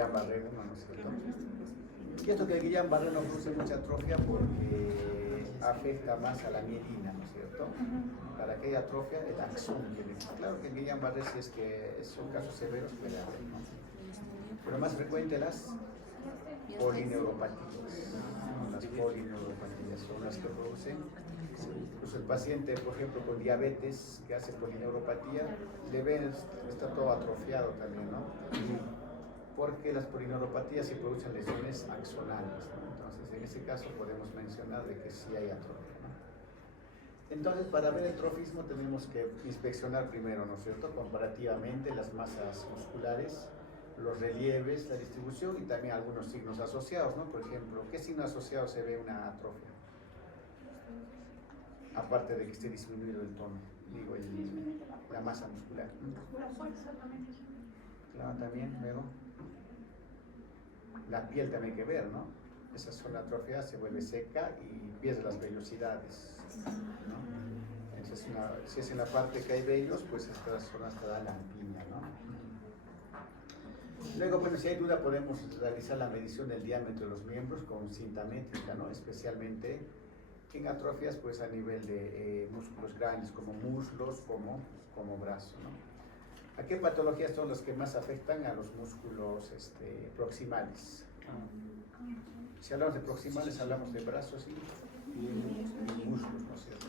Guillain-Barré 1, ¿no es cierto? Y esto que el Guillain-Barré no produce mucha atrofia porque afecta más a la mielina, ¿no es cierto? Para que haya atrofia, el axón tiene. Claro que el Guillain-Barré, si es que son casos severos, puede haber, ¿no? Pero más frecuente las polineuropatías. Las polineuropatías son las que producen. Pues el paciente, por ejemplo, con diabetes que hace polineuropatía, le ven, está todo atrofiado también, ¿no? Porque las polineuropatías sí producen lesiones axonales, ¿no? Entonces, en ese caso podemos mencionar de que sí hay atrofia, ¿no? Entonces, para ver el trofismo tenemos que inspeccionar primero, ¿no es cierto?, comparativamente las masas musculares, los relieves, la distribución y también algunos signos asociados, ¿no? Por ejemplo, ¿qué signo asociado se ve una atrofia? Aparte de que esté disminuido el tono, digo, la masa muscular. Claro, también, luego. La piel también hay que ver, ¿no? Esa zona atrofiada se vuelve seca y pierde las vellosidades, ¿no? Entonces, si es en la parte que hay vellos, pues esta zona estará lampiña, ¿no? Luego, bueno, si hay duda, podemos realizar la medición del diámetro de los miembros con cinta métrica, ¿no? Especialmente en atrofias, pues a nivel de músculos grandes, como muslos, como brazo, ¿no? ¿A qué patologías son las que más afectan a los músculos proximales? Si hablamos de proximales, hablamos de brazos y muslos, ¿no es cierto?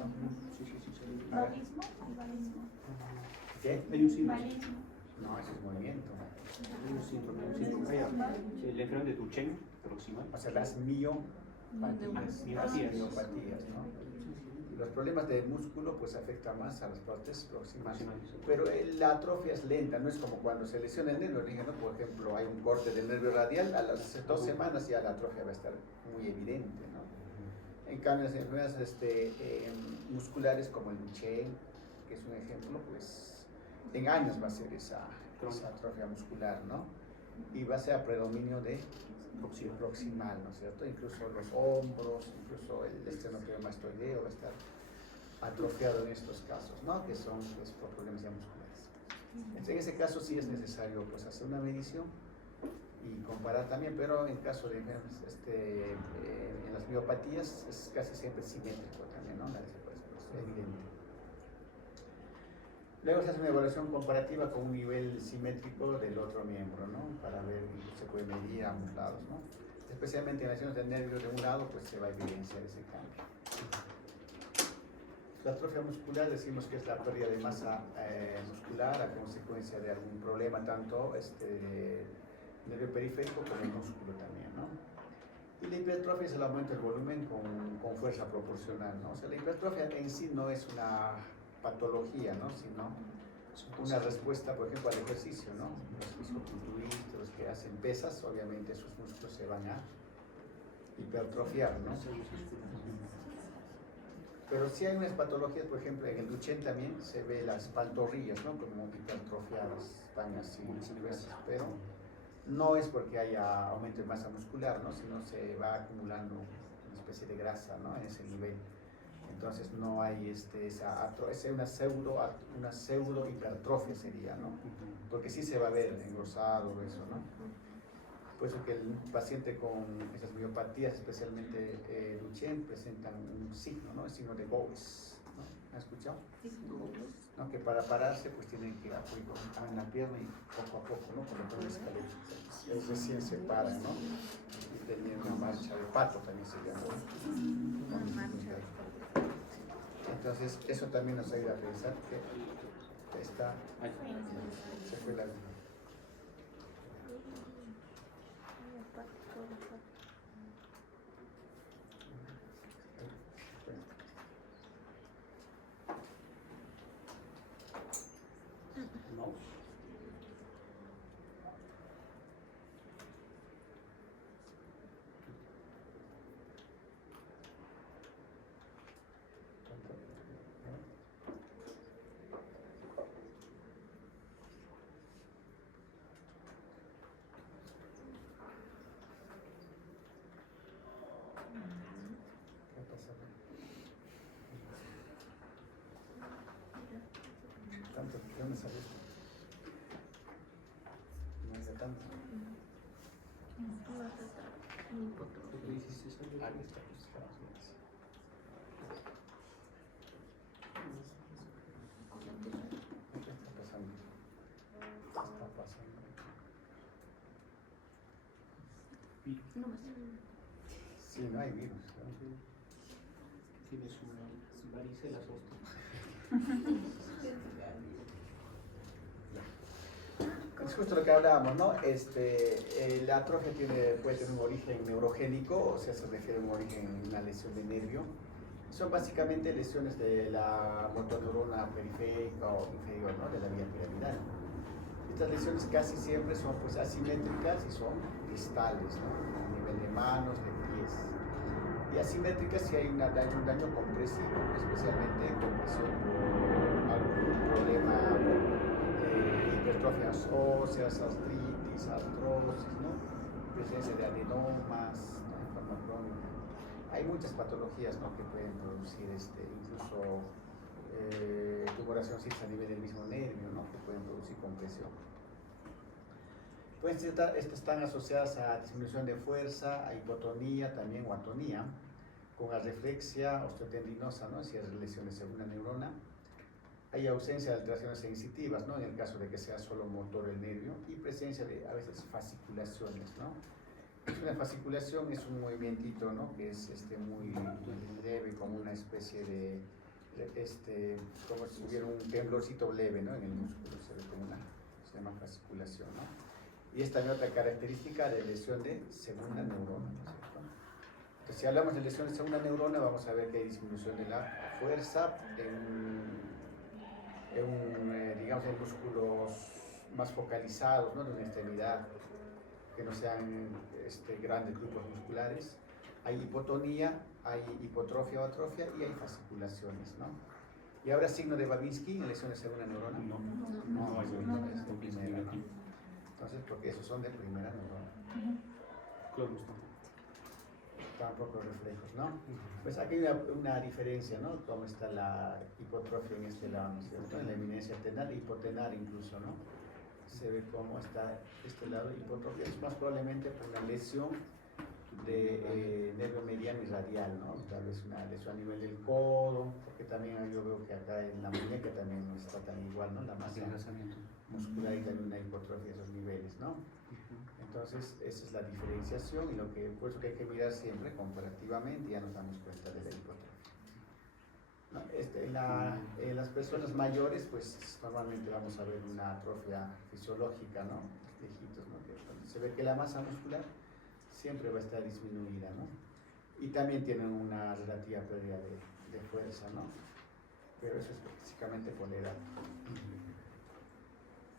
¿Balismo? ¿Qué? Hay un símbolo. No, ese es movimiento. Hay un símbolo. El enfermo de Duchenne proximal. O sea, las miopatías, ¿no? Los problemas de músculo pues afectan más a las partes proximales, pero la atrofia es lenta, no es como cuando se lesiona el nervio, ¿no? Por ejemplo, hay un corte del nervio radial, a las 2 semanas ya la atrofia va a estar muy evidente, ¿no? En cambio, las enfermedades musculares como el Duchenne, que es un ejemplo, pues en años va a ser esa atrofia muscular, ¿no? Y va a ser a predominio de proximal, ¿no es cierto? Incluso los hombros, incluso el esternocleidomastoideo va a estar atrofiado en estos casos, ¿no? Que son pues, por problemas ya musculares. Entonces, en ese caso sí es necesario pues, hacer una medición y comparar también, pero en caso de en las miopatías es casi siempre simétrico también, ¿no? Es evidente. Luego se hace una evaluación comparativa con un nivel simétrico del otro miembro, ¿no? Para ver si se puede medir a ambos lados, ¿no? Especialmente en lesiones del nervio de un lado, pues se va a evidenciar ese cambio. La atrofia muscular decimos que es la pérdida de masa muscular a consecuencia de algún problema, tanto nervio periférico como el músculo también, ¿no? Y la hipertrofia es el aumento del volumen con fuerza proporcional, ¿no? O sea, la hipertrofia en sí no es una patología, ¿no? Sino una respuesta, por ejemplo, al ejercicio, ¿no? Los fisiculturistas, los que hacen pesas, obviamente sus músculos se van a hipertrofiar, ¿no? Pero sí hay unas patologías, por ejemplo, en el Duchenne también se ve las pantorrillas, ¿no? Como hipertrofiadas, están así gruesas, pero no es porque haya aumento de masa muscular, ¿no? Sino se va acumulando una especie de grasa, ¿no? En ese nivel. Entonces no hay es una pseudo hipertrofia sería, ¿no? Porque sí se va a ver engrosado eso, ¿no? Por eso que el paciente con esas miopatías, especialmente Duchenne, presentan un signo, ¿no? El signo de Bowes, ¿no? ¿Me has escuchado? ¿No? Que para pararse pues tienen que apoyar en la pierna y poco a poco, ¿no? Por lo tanto, es recién se paran, ¿no? Y tenían una marcha de pato también se llama, ¿no? Entonces, eso también nos ayuda a pensar que se fue la luz. Tanto, ¿de dónde salió? No es de tanto. ¿Qué hiciste esa? Aquí está, pues, ¿qué está pasando? ¿Qué está pasando? Sí, no hay virus, ¿no? Tienes una varicela sosta. Es justo lo que hablábamos, ¿no? La atrofia puede tener un origen neurogénico, o sea, se refiere a un origen, una lesión de nervio. Son básicamente lesiones de la motoneurona periférica o inferior, ¿no? De la vía piramidal. Estas lesiones casi siempre son pues asimétricas y son distales, ¿no? A nivel de manos, de pies. Y asimétricas si hay un daño compresivo, especialmente compresión por algún problema, hipertrofias óseas, artritis, artrosis, ¿no? Presencia de adenomas, ¿no? En forma crónica. Hay muchas patologías, ¿no? Que pueden producir incluso tumoraciones a nivel del mismo nervio, ¿no? Que pueden producir compresión. Pues estas están asociadas a disminución de fuerza, a hipotonía también o atonía, con arreflexia osteotendinosa, ¿no? Si hay lesiones en una neurona. Hay ausencia de alteraciones sensitivas, ¿no? En el caso de que sea solo motor el nervio, y presencia de a veces fasciculaciones, ¿no? Una fasciculación es un movimientito, ¿no? Que es muy leve, como una especie de como si hubiera un temblorcito leve, ¿no? En el músculo se ve como se llama fasciculación, ¿no? Y esta es otra característica de lesión de segunda neurona, ¿no es cierto? Entonces, si hablamos de lesión de segunda neurona, vamos a ver que hay disminución de la fuerza digamos, en músculos más focalizados, ¿no? De una extremidad, que no sean grandes grupos musculares. Hay hipotonía, hay hipotrofia o atrofia y hay fasciculaciones, ¿no? Y ahora signo de Babinski en lesiones de segunda neurona. No, es de primera, ¿no? Entonces, porque esos son de primera neurona. Claro, Tampoco reflejos, ¿no? Pues aquí hay una diferencia, ¿no? Cómo está la hipotrofia en este lado, ¿no es cierto? En la eminencia tenar, hipotenar incluso, ¿no? Se ve cómo está este lado hipotrofia. Es más probablemente por una lesión de nervio mediano y radial, ¿no? Tal vez una lesión a nivel del codo, porque también yo veo que acá en la muñeca también no está tan igual, ¿no? La masa muscular y también una hipotrofia a esos niveles, ¿no? Entonces, esa es la diferenciación y por eso que hay que mirar siempre comparativamente, ya nos damos cuenta de la hipotrofia. ¿No? En las personas mayores, pues normalmente vamos a ver una atrofia fisiológica, ¿no? Viejitos, ¿no? Que se ve que la masa muscular siempre va a estar disminuida, ¿no? Y también tienen una relativa pérdida de fuerza, ¿no? Pero eso es básicamente por la edad.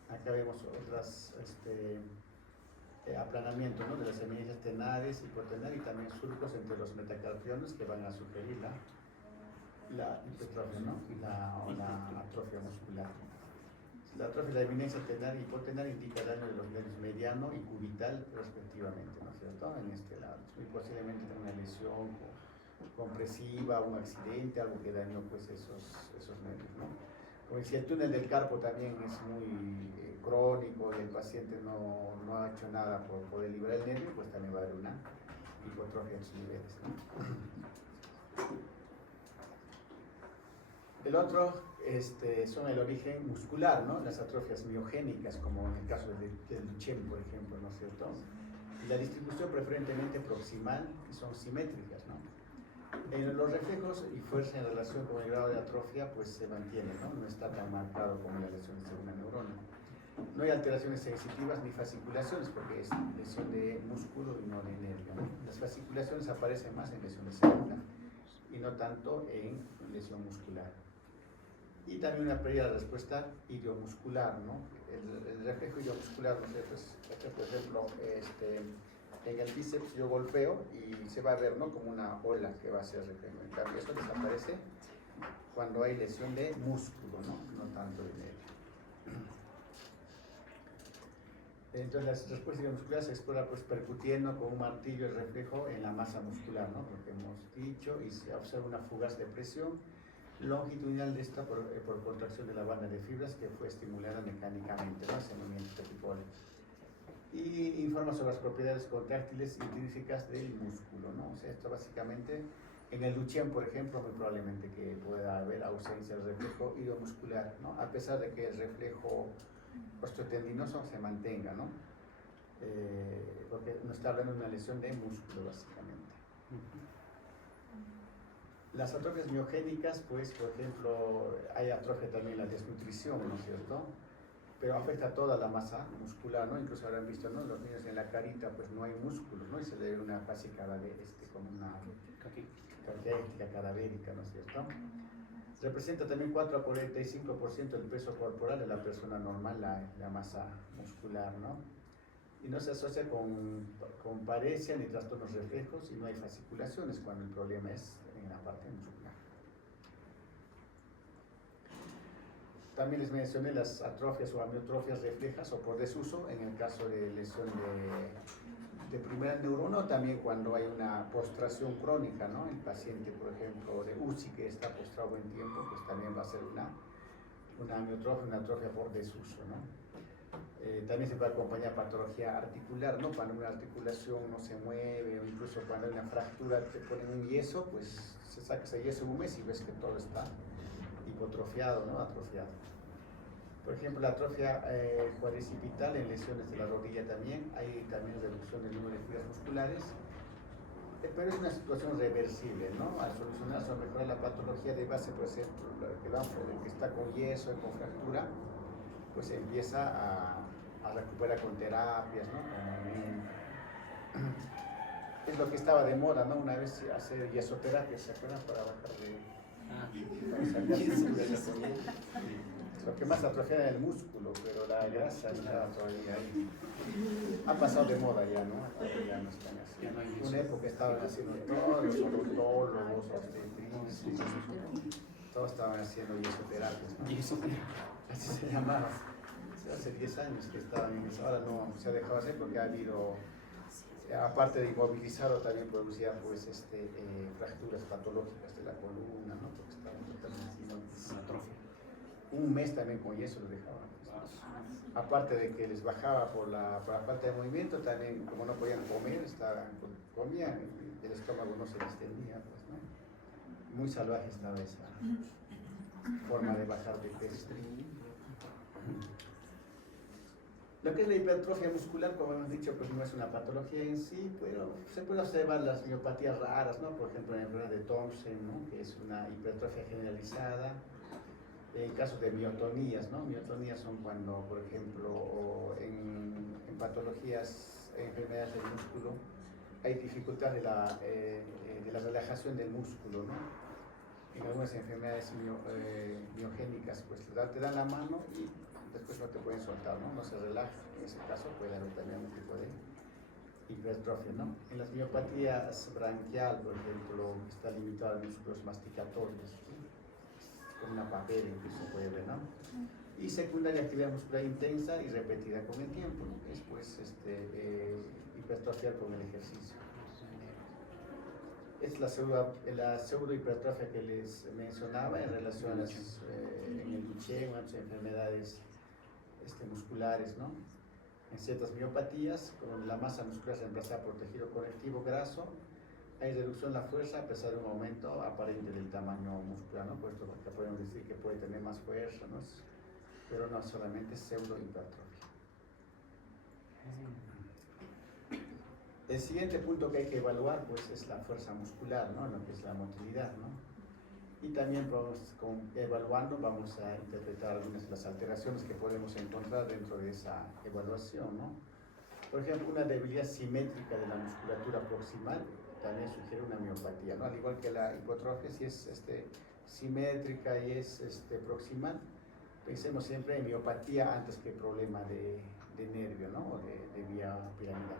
Acá vemos otras aplanamiento, ¿no? De las eminencias tenares, hipotenar y también surcos entre los metacarpiones que van a sugerir la hipertrofia, ¿no? La atrofia muscular. La atrofia de la eminencia tenar y hipotenar indica daño de los nervios mediano y cubital respectivamente, ¿no es cierto? En este lado. Muy posiblemente tenga una lesión compresiva, un accidente, algo que dañó pues esos nervios, ¿no? Como si el túnel del carpo también es muy crónico y el paciente no ha hecho nada por poder liberar el nervio, pues también va a haber una hipotrofia en sus niveles, ¿no? El otro son el origen muscular, ¿no? Las atrofias miogénicas, como en el caso del Duchenne, por ejemplo, ¿no es cierto? Y la distribución preferentemente proximal y son simétricas, ¿no? Los reflejos y fuerza en relación con el grado de atrofia pues se mantiene, ¿no? No está tan marcado como la lesión de segunda neurona. No hay alteraciones sensitivas ni fasciculaciones porque es lesión de músculo y no de nervio, ¿no? Las fasciculaciones aparecen más en lesión de segunda y no tanto en lesión muscular. Y también una pérdida de respuesta idiomuscular, ¿no? El reflejo idiomuscular, ¿no sé? Pues, por ejemplo, en el bíceps yo golpeo y se va a ver, ¿no? Como una ola que va a ser reflejo. En cambio, esto desaparece cuando hay lesión de músculo, ¿no? No tanto de nervio. Entonces, las respuestas idiomusculares se explora pues percutiendo con un martillo el reflejo en la masa muscular, ¿no? Porque hemos dicho, y se observa una fugaz depresión longitudinal de esta por contracción de la banda de fibras que fue estimulada mecánicamente, ¿no? Ese movimiento tipo. y informa sobre las propiedades contráctiles intrínsecas del músculo, ¿no? O sea, esto básicamente, en el Duchenne, por ejemplo, muy probablemente que pueda haber ausencia del reflejo iliomuscular, ¿no? A pesar de que el reflejo osteotendinoso se mantenga, ¿no? Porque no está hablando de una lesión de músculo, básicamente. Las atrofias miogénicas, pues, por ejemplo, hay atrofia también en la desnutrición, ¿no es cierto? Pero afecta a toda la masa muscular, ¿no? Incluso habrán visto, ¿no? Los niños en la carita, pues no hay músculos, ¿no? Y se le ve una fase como una caquética cadavérica, ¿no es cierto? Representa también 4 a 45% del peso corporal de la persona normal, la masa muscular, ¿no? Y no se asocia con paresia ni trastornos reflejos y no hay fasciculaciones cuando el problema es en la parte muscular. También les mencioné las atrofias o amiotrofias reflejas o por desuso en el caso de lesión de primera neurona, también cuando hay una postración crónica, ¿no? El paciente, por ejemplo, de UCI que está postrado buen tiempo, pues también va a ser una amiotrofia, una atrofia por desuso, ¿no? También se puede acompañar patología articular, ¿no? Cuando una articulación no se mueve o incluso cuando hay una fractura te ponen un yeso, pues se saca ese yeso en un mes y ves que todo está hipotrofiado, ¿no? Atrofiado. Por ejemplo, la atrofia cuadricipital en lesiones de la rodilla también, hay también reducción del número de fibras musculares, pero es una situación reversible, ¿no? Al solucionarse o mejorar la patología de base, por ejemplo, el que está con yeso y con fractura, pues empieza a recuperar con terapias, ¿no? Es lo que estaba de moda, ¿no? Una vez hacer yesoterapia, ¿se acuerdan? Para bajar para sacar lo que más atrofia era el músculo, pero la grasa está todavía ahí. Ha pasado de moda ya, ¿no? Ya no están haciendo. En una época estaban haciendo todos los odontólogos, obstetristas, todos estaban haciendo yesoterapias, ¿no? Así se llamaba. Hace 10 años que estaban en eso, ahora no se ha dejado hacer porque ha habido, aparte de inmovilizarlo, también producía pues fracturas patológicas de la columna, ¿no? Porque estaban totalmente atrofia. Un mes también con yeso lo dejaban. Pues. Aparte de que les bajaba por la falta de movimiento, también como no podían comer, comían y el estómago no se les tendía, pues, ¿no? Muy salvaje estaba esa forma de bajar de peso. Lo que es la hipertrofia muscular, como hemos dicho, pues no es una patología en sí, pero se puede observar las miopatías raras, ¿no? Por ejemplo, en la enfermedad de Thompson, ¿no? Que es una hipertrofia generalizada. En casos de miotonías, ¿no? Miotonías son cuando, por ejemplo, en patologías, en enfermedades del músculo, hay dificultad de la relajación del músculo, ¿no? En algunas enfermedades miogénicas, pues te dan la mano y después no te pueden soltar, ¿no? No se relaja. En ese caso puede haber también un tipo de hipertrofia, ¿no? En las miopatías branquial, por ejemplo, está limitado a músculos masticatorios, ¿sí? Como una papel incluso puede ver, ¿no? Y secundaria, actividad muscular intensa y repetida con el tiempo, ¿no? Después hipertrofia con el ejercicio. Es la pseudo hipertrofia que les mencionaba en relación a las, en el Duchenne, otras enfermedades musculares, ¿no? En ciertas miopatías, con la masa muscular reemplazada por tejido conectivo graso, hay reducción de la fuerza a pesar de un aumento aparente del tamaño muscular, ¿no? Puesto que podemos decir que puede tener más fuerza, ¿no? Pero no solamente pseudo hipertrofia. El siguiente punto que hay que evaluar, pues, es la fuerza muscular, ¿no? Lo que es la motilidad, ¿no? Y también evaluando vamos a interpretar algunas de las alteraciones que podemos encontrar dentro de esa evaluación, ¿no? Por ejemplo, una debilidad simétrica de la musculatura proximal también sugiere una miopatía, ¿no? Al igual que la hipotrofia, si es simétrica y es proximal, pensemos siempre en miopatía antes que problema de nervio, ¿no? O de vía piramidal.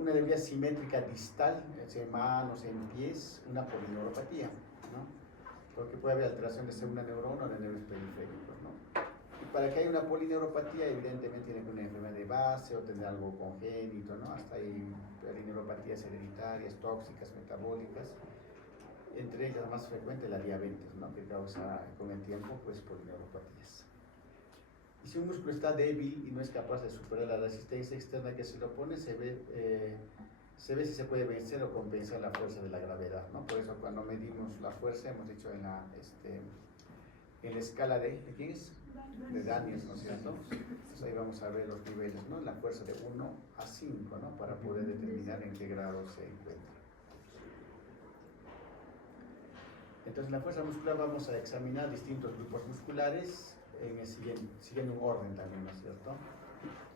Una debilidad simétrica distal, en manos, en pies, una polineuropatía, ¿no? Porque puede haber alteración de segunda neurona o de nervios periféricos, ¿no? Y para que haya una polineuropatía, evidentemente tiene que una enfermedad de base o tener algo congénito, ¿no? Hasta hay polineuropatías hereditarias, tóxicas, metabólicas, entre ellas la más frecuente la diabetes, ¿no? Que causa con el tiempo, pues, polineuropatías. Y si un músculo está débil y no es capaz de superar la resistencia externa que se lo pone, se ve si se puede vencer o compensar la fuerza de la gravedad, ¿no? Por eso cuando medimos la fuerza, hemos dicho en la escala ¿de quién es? De Daniels, ¿no es cierto? Entonces ahí vamos a ver los niveles, ¿no? La fuerza de 1 a 5, ¿no? Para poder determinar en qué grado se encuentra. Entonces, en la fuerza muscular vamos a examinar distintos grupos musculares siguiendo un orden también, ¿no es cierto?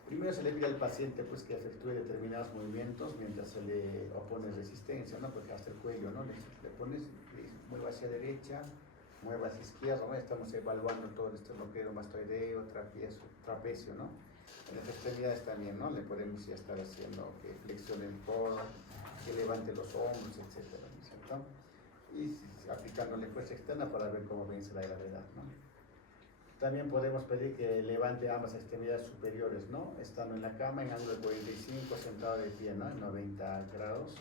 Primero se le pide al paciente pues, que efectúe determinados movimientos mientras se le opone resistencia, ¿no? Porque hasta el cuello, ¿no? Le pones, mueva hacia derecha, mueva hacia izquierda, ¿no? Estamos evaluando todo este bloqueo mastoideo, trapecio, ¿no? En las extremidades también, ¿no? Le podemos ya estar haciendo que flexione el core, que levante los hombros, etcétera, ¿no es cierto? Y aplicándole fuerza externa para ver cómo vence la gravedad, ¿no? También podemos pedir que levante ambas extremidades superiores, ¿no? Estando en la cama en ángulo de 45, sentado de pie, ¿no? En 90 grados.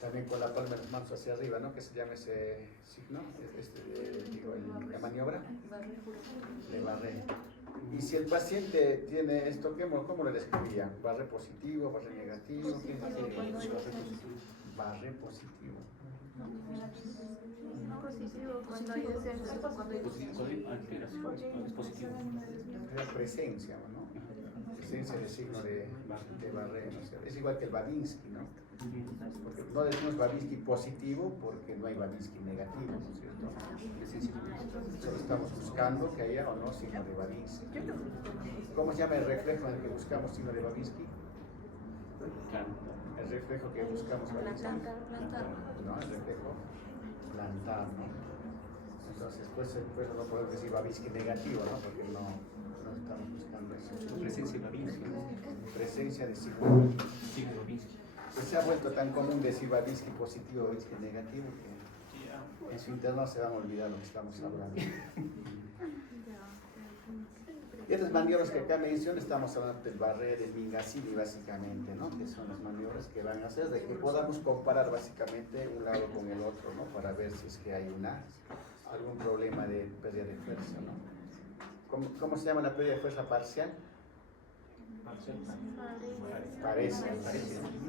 También con la palma de las manos hacia arriba, ¿no? Que se llama ese signo, la maniobra. Le barre. Y si el paciente tiene esto, ¿cómo lo describiría? ¿Barre positivo, barre negativo? Barre positivo. Cuando hay descenso, cuando hay es presencia, ¿no? Presencia de signo de barré, ¿no? O sea, es igual que el Babinski, ¿no? Porque no decimos Babinski positivo porque no hay Babinski negativo, ¿no es cierto? Solo estamos buscando que haya o no signo de Babinski. ¿Cómo se llama el reflejo en el que buscamos signo de Babinski? El reflejo que buscamos Babinski. ¿No? El reflejo plantar, ¿no? Entonces, pues no podemos decir Babinski negativo, ¿no? Porque no estamos buscando eso. Presencia de Babinski. Presencia de signo Babinski. Pues se ha vuelto tan común decir Babinski positivo, Babinski negativo, que en su interno se van a olvidar lo que estamos hablando. Y estas maniobras que acá menciono, estamos hablando del barré de Mingasini básicamente, ¿no? Que son las maniobras que van a hacer de que podamos comparar básicamente un lado con el otro, ¿no? Para ver si es que hay algún problema de pérdida de fuerza, ¿no? ¿Cómo se llama la pérdida de fuerza parcial? Parece.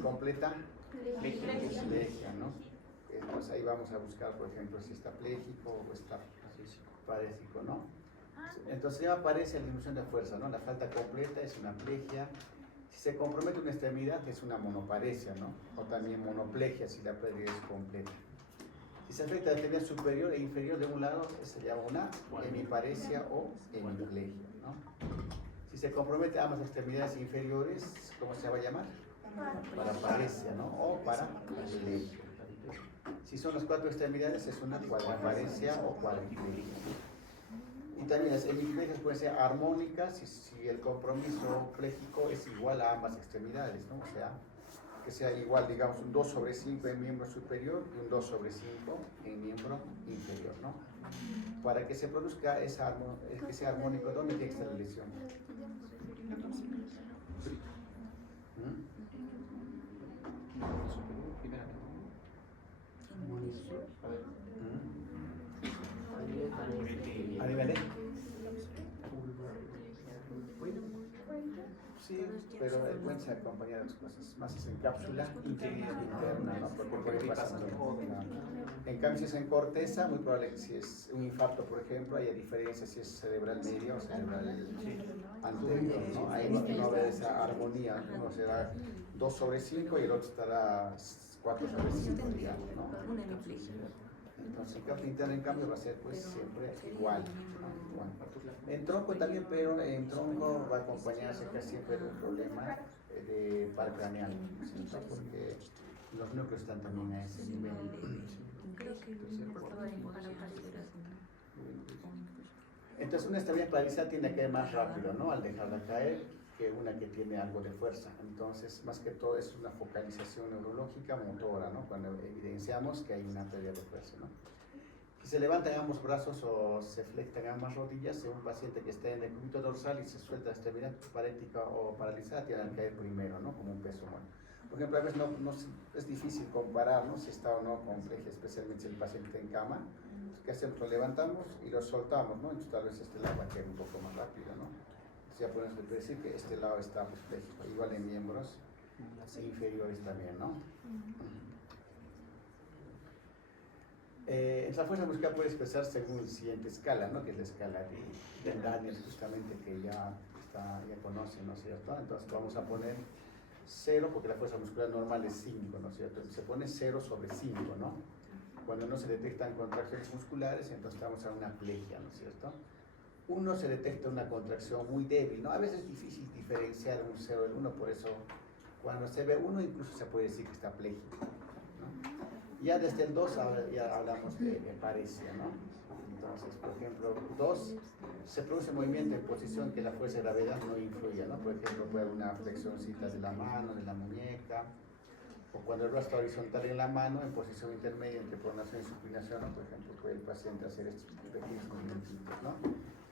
Completa. Plegia, ¿no? Pues ahí vamos a buscar, por ejemplo, si está pléjico o está parésico, ¿no? Entonces ya aparece la disminución de fuerza, ¿no? La falta completa es una plegia. Si se compromete una extremidad es una monoparesia, ¿no? O también monoplegia si la pérdida es completa. Si se afecta la extremidad superior e inferior de un lado, se llama una hemiparesia o hemiplegia, ¿no? Si se compromete ambas extremidades inferiores, ¿cómo se va a llamar? Paraparesia, ¿no? O paraplegia. Si son las 4 extremidades, es una cuadraparesia o cuadriplegia. Y también las hemiplegias pueden ser armónicas si el compromiso pléjico es igual a ambas extremidades, ¿no? O sea, que sea igual, digamos, un 2/5 en miembro superior y un 2/5 en miembro inferior, ¿no? Para que se produzca que sea armónico, ¿dónde tiene que estar la lesión? ¿A nivel de? Sí, pero el puente se acompaña de las cosas más es en cápsula interna, ¿no? Porque puede pasar. En cambio, si es en corteza, muy probable que si es un infarto, por ejemplo, haya diferencia si es cerebral medio o cerebral anterior, ¿no? Ahí no va a haber esa armonía, uno será 2/5 y el otro estará 4/5, digamos, ¿no? Entonces, el cápsula interna, en cambio, va a ser pues siempre igual, ¿no? Igual. En tronco también, pero en tronco va a acompañarse casi siempre de un problema de par craneal, ¿sí? Porque los núcleos están también a ese nivel. Entonces, una estabilidad paralizada tiene que ir más rápido, ¿no? Al dejarla caer, que una que tiene algo de fuerza. Entonces, más que todo es una focalización neurológica motora, ¿no? Cuando evidenciamos que hay una pérdida de fuerza, ¿no? Si se levantan ambos brazos o se flectan ambas rodillas, en un paciente que está en el cúbito dorsal y se suelta la extremidad parética o paralizada, tiene que caer primero, ¿no? Como un peso muerto. Por ejemplo, a veces es difícil comparar, ¿no? Si está o no compleja, especialmente si el paciente está en cama. ¿Qué hacemos? Lo levantamos y lo soltamos, ¿no? Entonces tal vez la va a caer un poco más rápido, ¿no? Ya podemos decir que este lado está pues, pléjico, igual en miembros inferiores también, ¿no? La fuerza muscular puede expresarse según la siguiente escala, ¿no? Que es la escala de Daniels, justamente, que ya conocen, ¿no es cierto? Entonces vamos a poner 0, porque la fuerza muscular normal es 5, ¿no es cierto? Se pone 0 sobre 5, ¿no? Cuando no se detectan contracciones musculares, entonces estamos a una plegia, ¿no es cierto? 1 se detecta una contracción muy débil, ¿no? A veces es difícil diferenciar un 0 del 1, por eso cuando se ve 1 incluso se puede decir que está pléjico, ¿no? Ya desde el 2 ya hablamos de paresia, ¿no? Entonces, por ejemplo, 2 se produce movimiento en posición que la fuerza de gravedad no influye, ¿no? Por ejemplo, puede haber una flexioncita de la mano, de la muñeca, o cuando el brazo está horizontal en la mano, en posición intermedia entre pronación y supinación, ¿no? Por ejemplo, puede el paciente hacer estos pequeños movimientos, ¿no?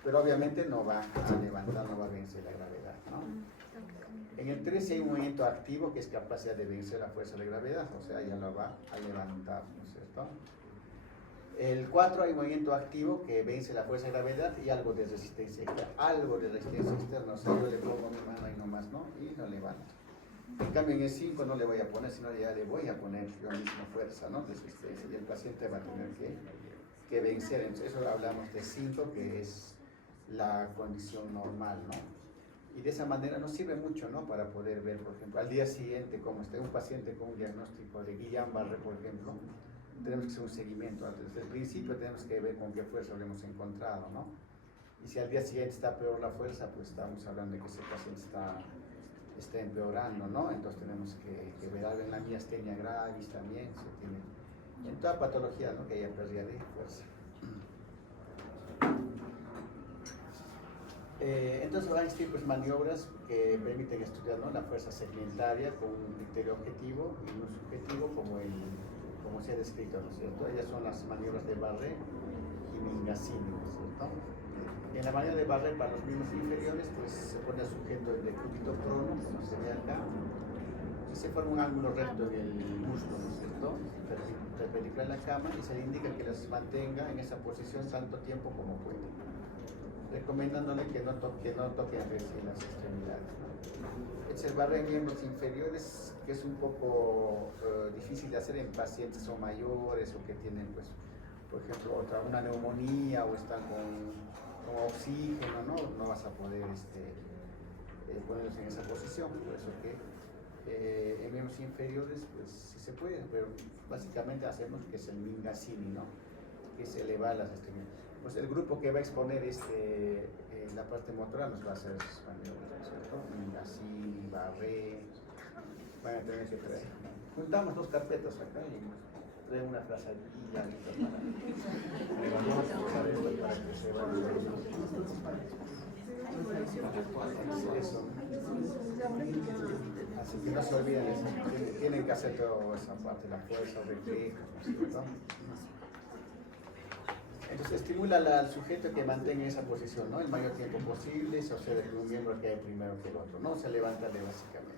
Pero obviamente no va a levantar, no va a vencer la gravedad, ¿no? En el 3 hay un movimiento activo que es capaz de vencer la fuerza de la gravedad, o sea, ya lo va a levantar, ¿no es cierto? El 4 hay un movimiento activo que vence la fuerza de gravedad y algo de resistencia externa, o sea, yo le pongo mi mano ahí nomás, ¿no? Y lo levanto. En cambio, en el 5 no le voy a poner, sino ya le voy a poner yo mismo fuerza, ¿no? Resistencia, y el paciente va a tener que vencer. Entonces, eso hablamos de 5, que es la condición normal, ¿no? Y de esa manera nos sirve mucho, ¿no? Para poder ver, por ejemplo, al día siguiente cómo está un paciente con un diagnóstico de Guillain-Barré, por ejemplo, tenemos que hacer un seguimiento. Desde el principio tenemos que ver con qué fuerza lo hemos encontrado, ¿no? Y si al día siguiente está peor la fuerza, pues estamos hablando de que ese paciente está empeorando, ¿no? Entonces tenemos que ver algo en la miastenia gravis también, se tiene, en toda patología, ¿no? Que haya pérdida de fuerza. Entonces van a existir pues, maniobras que permiten estudiar, ¿no? La fuerza segmentaria con un criterio objetivo y no subjetivo como se ha descrito, ¿no es cierto? Ellas son las maniobras de Barré y Mingasini, ¿no es cierto? En la maniobra de Barré para los miembros inferiores pues se pone al sujeto en decúbito prono, como se ve acá, y se forma un ángulo recto en el muslo, ¿no es cierto? Perpendicular a la cama, y se le indica que las mantenga en esa posición tanto tiempo como puede, recomendándole que no toque entre sí las extremidades, ¿no? Es el Barré en miembros inferiores, que es un poco difícil de hacer en pacientes o mayores o que tienen, pues, por ejemplo, una neumonía o están con oxígeno, ¿no? No vas a poder ponerlos en esa posición, por eso que en miembros inferiores, pues sí se puede, pero básicamente hacemos que es el Mingasini, ¿no? Que es elevar las extremidades. Pues el grupo que va a exponer la parte motora nos va a hacer esas maniobras, ¿no es cierto? Mingasini, Barré, van a tener que traer. Juntamos 2 carpetas acá y trae una frazadilla para que se vaya. Eso. Así que no se olviden eso. Tienen que hacer toda esa parte, la fuerza, reflejo, ¿no es cierto? Entonces estimula al sujeto que mantenga esa posición, ¿no? El mayor tiempo posible, se observa que un miembro cae primero que el otro, ¿no? Se levanta básicamente.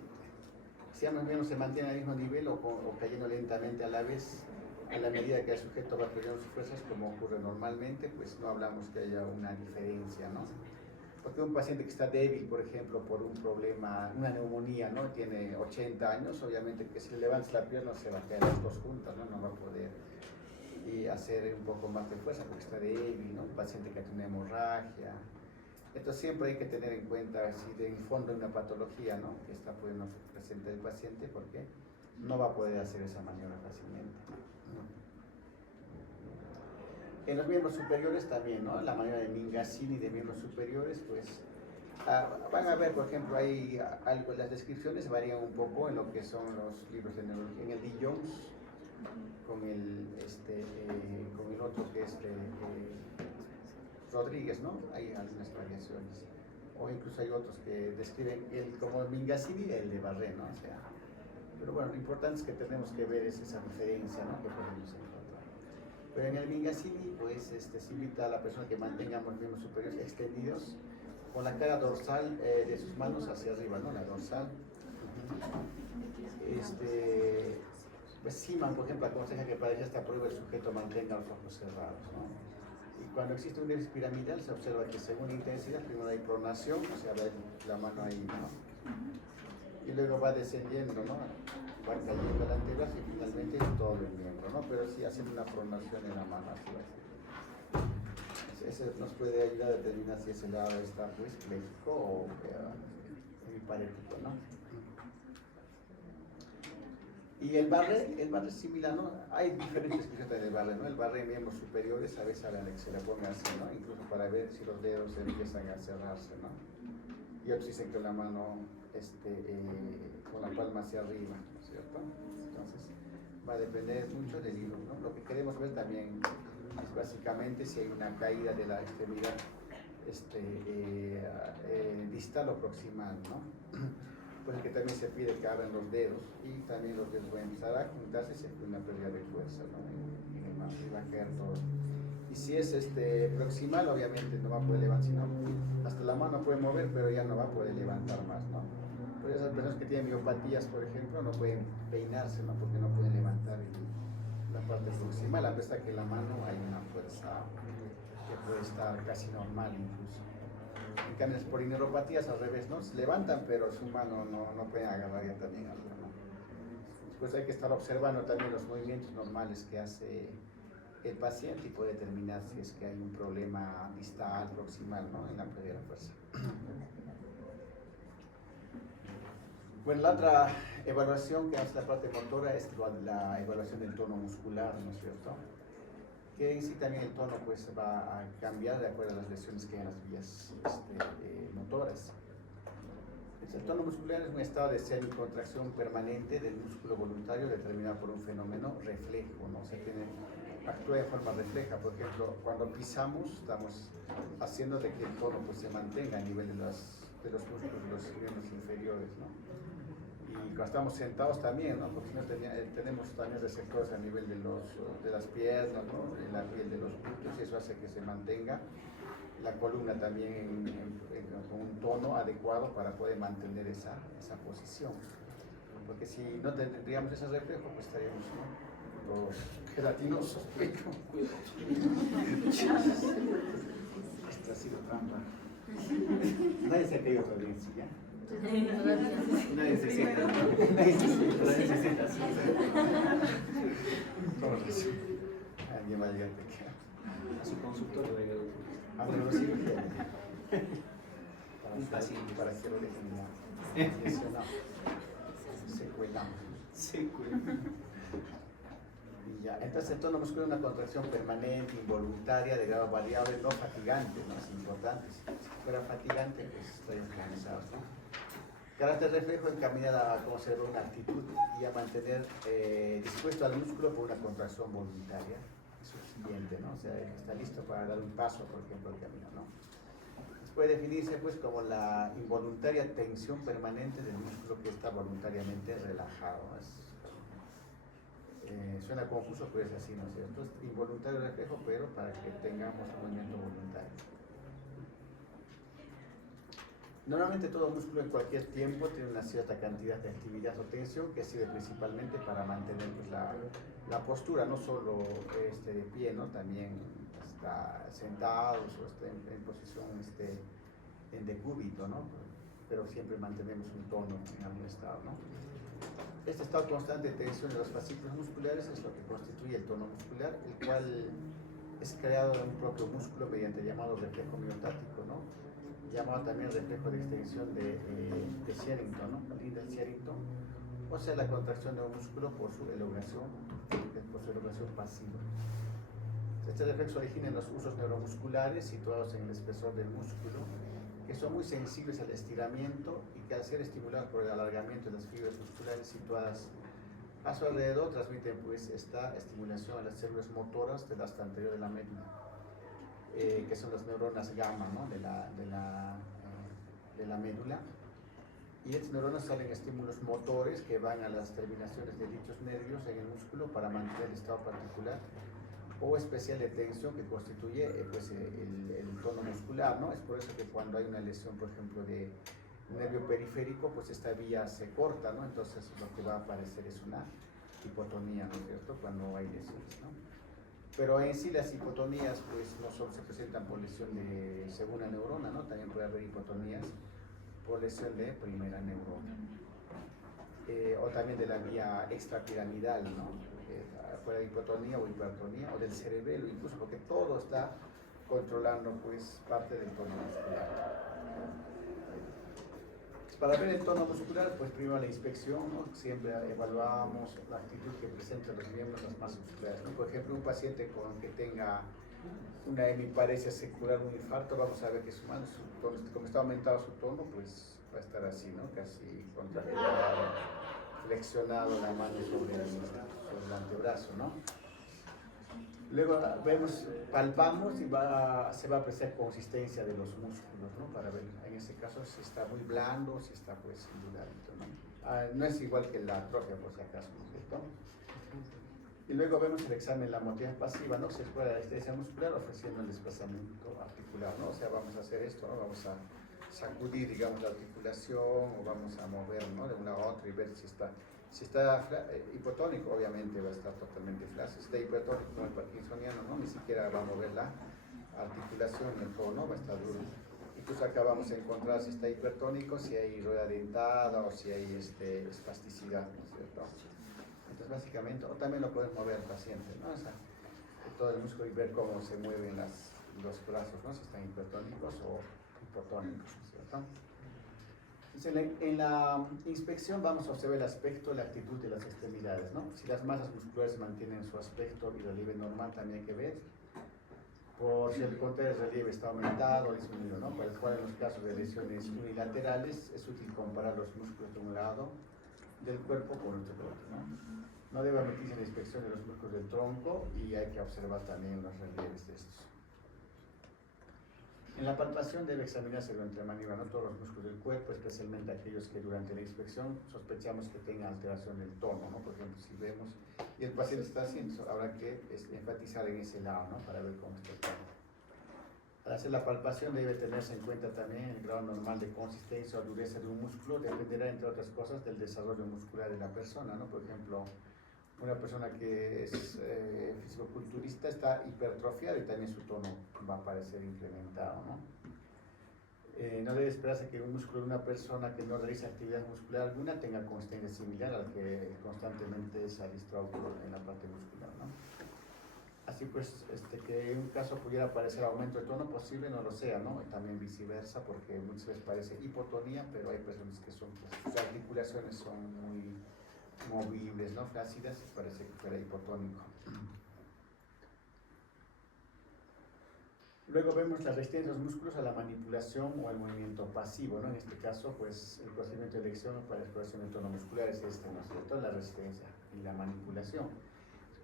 Si ambos miembros se mantienen al mismo nivel o cayendo lentamente a la vez, a la medida que el sujeto va perdiendo sus fuerzas, como ocurre normalmente, pues no hablamos que haya una diferencia, ¿no? Porque un paciente que está débil, por ejemplo, por un problema, una neumonía, ¿no? Tiene 80 años, obviamente que si le levantas la pierna se va a caer las 2 juntas, ¿no? No va a poder hacer un poco más de fuerza porque está débil, ¿no? Un paciente que tiene hemorragia. Entonces siempre hay que tener en cuenta si de en fondo hay una patología, ¿no? Que está pudiendo presentar el paciente, porque no va a poder hacer esa maniobra fácilmente. En los miembros superiores también, ¿no? La maniobra de Mingasini de miembros superiores, pues van a ver, por ejemplo, hay algo, las descripciones varían un poco en lo que son los libros de neurología. En el D. Jones, con el otro que es Rodríguez, ¿no? Hay algunas variaciones. O incluso hay otros que describen como el Mingasini, el de Barré, ¿no? O sea, pero bueno, lo importante es que tenemos que ver esa diferencia, ¿no? Que podemos encontrar. Pero en el Mingasini, pues, se invita a la persona que mantenga los miembros superiores extendidos con la cara dorsal de sus manos hacia arriba, ¿no? La dorsal. Pues Seaman, por ejemplo, aconseja que para esta prueba el sujeto mantenga los ojos cerrados, ¿no? Y cuando existe un déficit piramidal se observa que según intensidad primero hay pronación, o sea, la mano ahí, ¿no? Y luego va descendiendo, ¿no? Va cayendo el antebrazo y finalmente todo el miembro, ¿no? Pero sí haciendo una pronación en la mano, así va a ser. Eso nos puede ayudar a determinar si ese lado está pues pléjico o hemiparético, ¿no? Y el barré es similar, ¿no? Hay diferentes expresiones del barré, ¿no? El barré en miembros superiores a veces hablan de que se le ponga así, ¿no? Incluso para ver si los dedos empiezan a cerrarse, ¿no? Y otros dicen que la mano con la palma hacia arriba, ¿no es cierto? Entonces va a depender mucho del hilo, ¿no? Lo que queremos ver también es básicamente si hay una caída de la extremidad distal o proximal, ¿no? Pues que también se pide que abran los dedos y también los dedos van a empezar a juntarse si hay una pérdida de fuerza, ¿no? En el mano y va a caer todo. Y si es proximal, obviamente no va a poder levantar, sino hasta la mano puede mover, pero ya no va a poder levantar más, ¿no? Por esas personas que tienen miopatías, por ejemplo, no pueden peinarse, ¿no? Porque no pueden levantar la parte proximal, a pesar que la mano hay una fuerza que puede estar casi normal incluso. En cambio, las polineuropatías al revés, ¿no? Se levantan, pero su mano no pueden agarrar ya también algo, ¿no? Después hay que estar observando también los movimientos normales que hace el paciente y puede determinar si es que hay un problema distal, proximal, ¿no? En la pérdida de fuerza. Bueno, la otra evaluación que hace la parte motora es la evaluación del tono muscular, ¿no es cierto? Que en sí también el tono pues va a cambiar de acuerdo a las lesiones que hay en las vías motoras. El tono muscular es un estado de semicontracción permanente del músculo voluntario determinado por un fenómeno reflejo, ¿no? O sea, actúa de forma refleja. Por ejemplo, cuando pisamos estamos haciendo de que el tono pues se mantenga a nivel de los músculos de los miembros inferiores, ¿no? Y cuando estamos sentados también, ¿no? Porque si no tenemos también receptores a nivel de las piernas, ¿no? En la piel de los glúteos, y eso hace que se mantenga la columna también con un tono adecuado para poder mantener esa posición. Porque si no tendríamos ese reflejo, pues estaríamos, ¿no? Todos gelatinosos. Esto ha sido trampa. Nadie se ha caído todavía en silla. Nadie se sienta. Nadie se sienta así. Alguien va a llegar a su consultorio de a una cirugía para que lo dejen lesionado. Secuelado. Y ya, entonces el tono muscular es una contracción permanente, involuntaria, de grado variable, no fatigante, ¿no? Es importante. Si fuera fatigante, pues estaríamos cansados, ¿no? Carácter reflejo encaminada a conocer una actitud y a mantener dispuesto al músculo por una contracción voluntaria. Eso es siguiente, ¿no? O sea, está listo para dar un paso, por ejemplo, al camino, ¿no? Puede definirse pues como la involuntaria tensión permanente del músculo que está voluntariamente relajado. Suena confuso, pero es así, ¿no es cierto? Es involuntario reflejo, pero para que tengamos un movimiento voluntario. Normalmente todo músculo en cualquier tiempo tiene una cierta cantidad de actividad o tensión que sirve principalmente para mantener pues, la postura, no solo de pie, ¿no? También está sentados o está en posición en decúbito, ¿no? Pero siempre mantenemos un tono en algún estado, ¿no? Este estado constante de tensión de los fascículos musculares es lo que constituye el tono muscular, el cual es creado en un propio músculo mediante el llamado reflejo miotático, ¿no? Llamado también reflejo de extensión de Sherrington, ¿no? Linder Sherrington, o sea, la contracción de un músculo por su elongación pasiva. Este reflejo se origina en los usos neuromusculares situados en el espesor del músculo, que son muy sensibles al estiramiento y que al ser estimulados por el alargamiento de las fibras musculares situadas a su alrededor transmiten pues esta estimulación a las células motoras del asta anterior de la médula, que son las neuronas gamma, ¿no? de la médula, y estas neuronas salen estímulos motores que van a las terminaciones de dichos nervios en el músculo para mantener el estado particular o especial de tensión que constituye pues, el tono muscular, ¿no? Es por eso que cuando hay una lesión, por ejemplo, de nervio periférico, pues esta vía se corta, ¿no? Entonces lo que va a aparecer es una hipotonía, ¿no es cierto?, cuando hay lesiones, ¿no? Pero en sí las hipotonías pues no solo se presentan por lesión de segunda neurona, ¿no? También puede haber hipotonías por lesión de primera neurona. O también de la vía extrapiramidal, ¿no? Puede haber hipotonía o hipertonía, o del cerebelo incluso, porque todo está controlando pues parte del tono muscular. Para ver el tono muscular, pues primero la inspección, ¿no? Siempre evaluamos la actitud que presentan los miembros, las masas musculares, ¿no? Por ejemplo, un paciente con que tenga una hemiparesia secular, un infarto, vamos a ver que su mano, como está aumentado su tono, pues va a estar así, ¿no? Casi contracturado, flexionado la mano sobre el antebrazo, ¿no? Luego vemos, palpamos y se va a apreciar consistencia de los músculos, ¿no? Para ver en ese caso si está muy blando, si está pues duradito, ¿no? No es igual que la atrofia por si acaso, ¿no es cierto? Y luego vemos el examen de la motilidad pasiva, ¿no? Se explora la resistencia muscular ofreciendo el desplazamiento articular, ¿no? O sea, vamos a hacer esto, ¿no? Vamos a sacudir, digamos, la articulación o vamos a mover, ¿no? De una a otra y ver si está hipotónico, obviamente va a estar totalmente flácido. Si está hipertónico como el parkinsoniano, ¿no? Ni siquiera va a mover la articulación, el codo, va a estar duro. Incluso acá vamos a encontrar si está hipertónico, si hay rueda dentada o si hay espasticidad, ¿no es cierto? Entonces, básicamente, o también lo puedes mover al paciente, ¿no? O sea, todo el músculo y ver cómo se mueven los brazos, ¿no? Si están hipertónicos o hipotónicos, ¿no es cierto? Entonces, en la inspección vamos a observar el aspecto, la actitud de las extremidades, ¿no? Si las masas musculares mantienen su aspecto y relieve normal, también hay que ver. Por si el contrario el relieve está aumentado o disminuido, ¿no? Para el cual en los casos de lesiones unilaterales es útil comparar los músculos de un lado del cuerpo con otro del otro, ¿no? No debe omitirse la inspección de los músculos del tronco y hay que observar también los relieves de estos. En la palpación debe examinarse durante la maniobra, ¿no? Todos los músculos del cuerpo, especialmente aquellos que durante la inspección sospechamos que tengan alteración del tono, ¿no? Por ejemplo, si vemos y el paciente está haciendo, habrá que enfatizar en ese lado, ¿no? Para ver cómo está el tono. Al hacer la palpación debe tenerse en cuenta también el grado normal de consistencia o dureza de un músculo, dependerá entre otras cosas del desarrollo muscular de la persona, ¿no? Por ejemplo, una persona que es fisicoculturista está hipertrofiada y también su tono va a parecer incrementado, ¿no? No debe esperarse que un músculo de una persona que no realiza actividad muscular alguna tenga consistencia similar al que constantemente se distrae en la parte muscular, ¿no? Así pues, que en un caso pudiera parecer aumento de tono posible, no lo sea, ¿no? Y también viceversa, porque muchas veces parece hipotonía, pero hay personas que son, pues, sus articulaciones son muy movibles, ¿no? Flácidas, y parece que fuera hipotónico. Luego vemos la resistencia de los músculos a la manipulación o al movimiento pasivo, ¿no? En este caso, pues, el procedimiento de elección para la exploración del tono muscular es ¿no es cierto? La resistencia y la manipulación.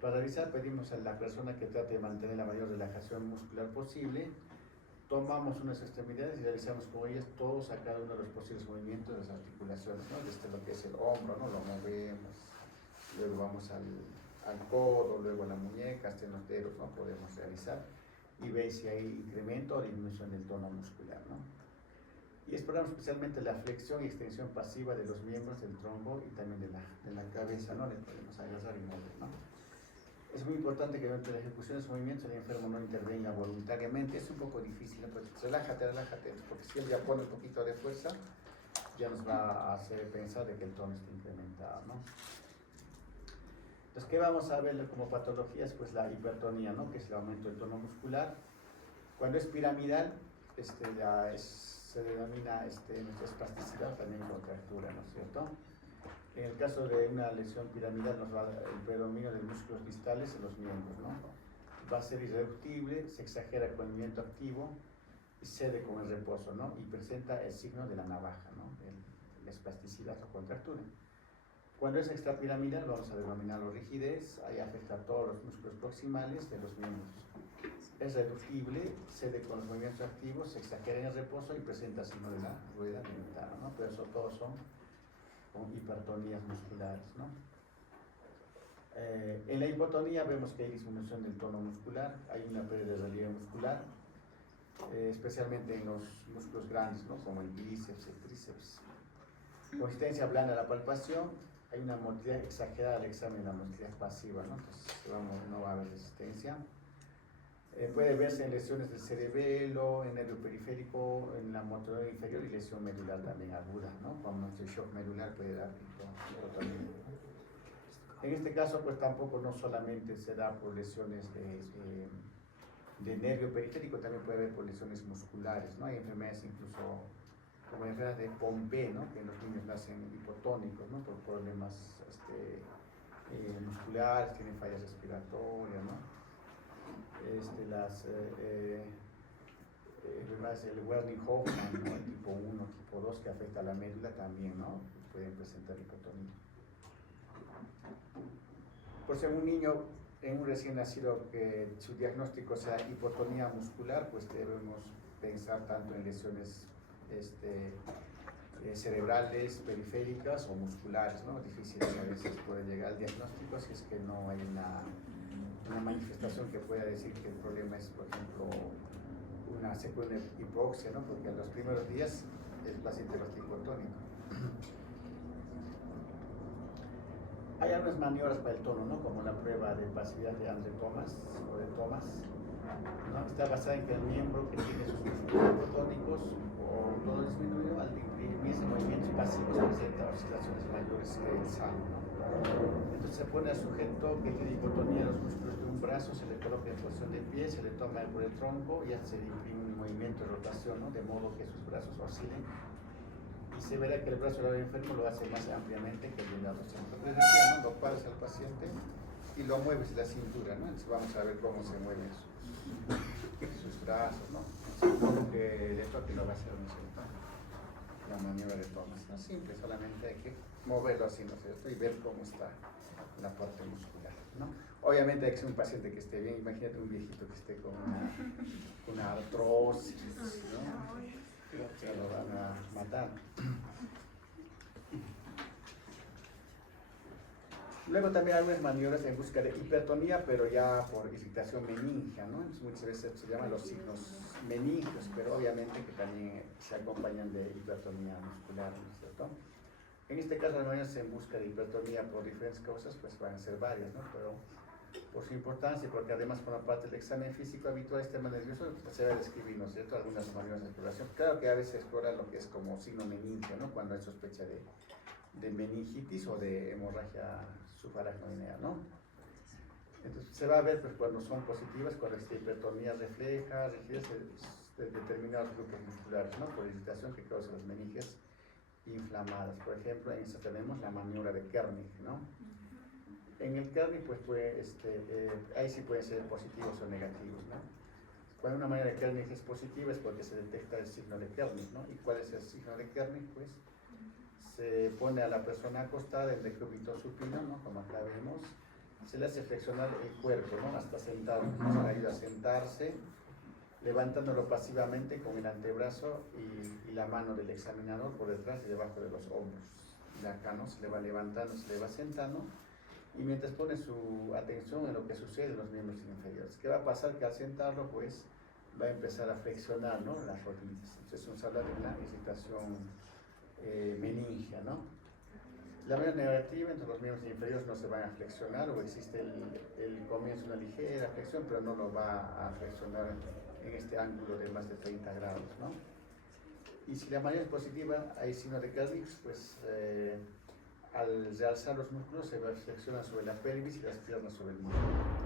Para realizar, pedimos a la persona que trate de mantener la mayor relajación muscular posible. Tomamos unas extremidades y realizamos con ellas todos a cada uno de los posibles movimientos de las articulaciones, ¿no? Desde lo que es el hombro, ¿no? Lo movemos, luego vamos al codo, luego a la muñeca, hasta en los dedos, ¿no? Podemos realizar y ver si hay incremento o disminución del tono muscular, ¿no? Y exploramos especialmente la flexión y extensión pasiva de los miembros del tronco y también de la cabeza, ¿no? Le podemos agarrar y mover, ¿no? Es muy importante que durante la ejecución de esos movimientos el enfermo no intervenga voluntariamente. Es un poco difícil, ¿no? Pues relájate, porque si él ya pone un poquito de fuerza, ya nos va a hacer pensar de que el tono está incrementado, ¿no? Entonces, ¿qué vamos a ver como patologías? Pues la hipertonía, ¿no? Que es el aumento del tono muscular. Cuando es piramidal, se denomina nuestra espasticidad, también contractura, ¿no es cierto? En el caso de una lesión piramidal nos va a dar el predominio de músculos distales en los miembros, ¿no? Va a ser irreductible, se exagera con el movimiento activo y cede con el reposo, ¿no? Y presenta el signo de la navaja, ¿no? La espasticidad o contractura. Cuando es extrapiramidal vamos a denominarlo rigidez, ahí afecta a todos los músculos proximales de los miembros. Es reductible, cede con los movimientos activos, se exagera en el reposo y presenta signo de la rueda dentada, ¿no? Pero eso todos son con hipertonías musculares, ¿no? En la hipotonía vemos que hay disminución del tono muscular, hay una pérdida de relieve muscular, especialmente en los músculos grandes, ¿no? Como el bíceps, el tríceps. Consistencia blanda a la palpación, hay una motilidad exagerada al examen de la motilidad pasiva, ¿no? Entonces no va a haber resistencia. Puede verse en lesiones del cerebelo, en nervio periférico, en la motor inferior y lesión medular también aguda, ¿no? Cuando el shock medular puede dar hipotonía. En este caso, pues tampoco no solamente se da por lesiones de nervio periférico, también puede haber por lesiones musculares, ¿no? Hay enfermedades incluso como la enfermedad de Pompe, ¿no? Que los niños nacen hipotónicos, ¿no? Por problemas musculares, tienen fallas respiratorias, ¿no? Las enfermedades del Wernicke-Hoffmann, ¿no? El tipo 1, tipo 2, que afecta a la médula también, ¿no? Pueden presentar hipotonía. Por ser un niño, en un recién nacido, que su diagnóstico sea hipotonía muscular, pues debemos pensar tanto en lesiones cerebrales, periféricas o musculares, ¿no? Difíciles a veces puede llegar al diagnóstico si es que no hay una manifestación que pueda decir que el problema es, por ejemplo, una secuela de hipoxia, ¿no? Porque en los primeros días el paciente va a estar hipotónico. Hay algunas maniobras para el tono, ¿no? Como la prueba de pasividad de Andre Thomas o de Thomas, ¿no? Está basada en que el miembro que tiene sus músculos hipotónicos o todo disminuido al imprimirse movimientos pasivos presenta oscilaciones mayores que el sano, ¿no? Entonces se pone al sujeto que tiene hipotonía de los músculos de un brazo, se le coloca en posición de pie, se le toma por el tronco y ya se le imprime un movimiento de rotación, ¿no? De modo que sus brazos oscilen. Y se verá que el brazo del enfermo lo hace más ampliamente que el de la docente. Entonces decía, ¿no? Lo paras al paciente y lo mueves la cintura, ¿no? Entonces vamos a ver cómo se mueven sus brazos, ¿no? Supongo que le toque lo va a hacer, ¿no es cierto? La maniobra de Thomas, ¿no? Simple, solamente hay que moverlo así, ¿no es cierto? Y ver cómo está la parte muscular, ¿no? Obviamente hay que ser un paciente que esté bien, imagínate un viejito que esté con una artrosis, ¿no? Se lo van a matar. Luego también hay algunas maniobras en busca de hipertonía, pero ya por irritación meningia, ¿no? Muchas veces se llaman los signos meningios, pero obviamente que también se acompañan de hipertonía muscular, ¿no es cierto? En este caso, las maniobras en busca de hipertonía por diferentes causas, pues van a ser varias, ¿no? Pero por su importancia y porque además forma parte del examen físico habitual del sistema nervioso, pues se va a describir, ¿no es cierto?, algunas maniobras de exploración. Claro que a veces explora lo que es como signo meningio, ¿no?, cuando hay sospecha de meningitis o de hemorragia subaracnoidea, ¿no? Entonces se va a ver pues, cuando son positivas, cuando esta hipertonía refleja, rigidez de determinados grupos musculares, ¿no?, por irritación que causa las meninges inflamadas. Por ejemplo, en esta tenemos la maniobra de Kernig, ¿no? En el Kernig, pues, ahí sí pueden ser positivos o negativos, ¿no? Cuando una manera de Kernig es positiva es porque se detecta el signo de Kernig, ¿no? ¿Y cuál es el signo de Kernig? Pues se pone a la persona acostada en decúbito supino, ¿no? Como acá vemos, se le hace flexionar el cuerpo, ¿no? Hasta sentado, se le ayuda a sentarse, levantándolo pasivamente con el antebrazo y la mano del examinador por detrás y debajo de los hombros. Y acá, ¿no? Se le va levantando, se le va sentando. Y mientras pone su atención en lo que sucede en los miembros inferiores. ¿Qué va a pasar? Que al sentarlo, pues, va a empezar a flexionar, ¿no?, las rodillas. Entonces, nos habla de una irritación meningia, ¿no? La manera negativa, entre los miembros inferiores no se van a flexionar, o existe el comienzo de una ligera flexión, pero no lo va a flexionar en este ángulo de más de 30 grados, ¿no? Y si la manera es positiva, hay signo de Kernig, pues, al realzar los músculos se flexionan sobre la pelvis y las piernas sobre el músculo.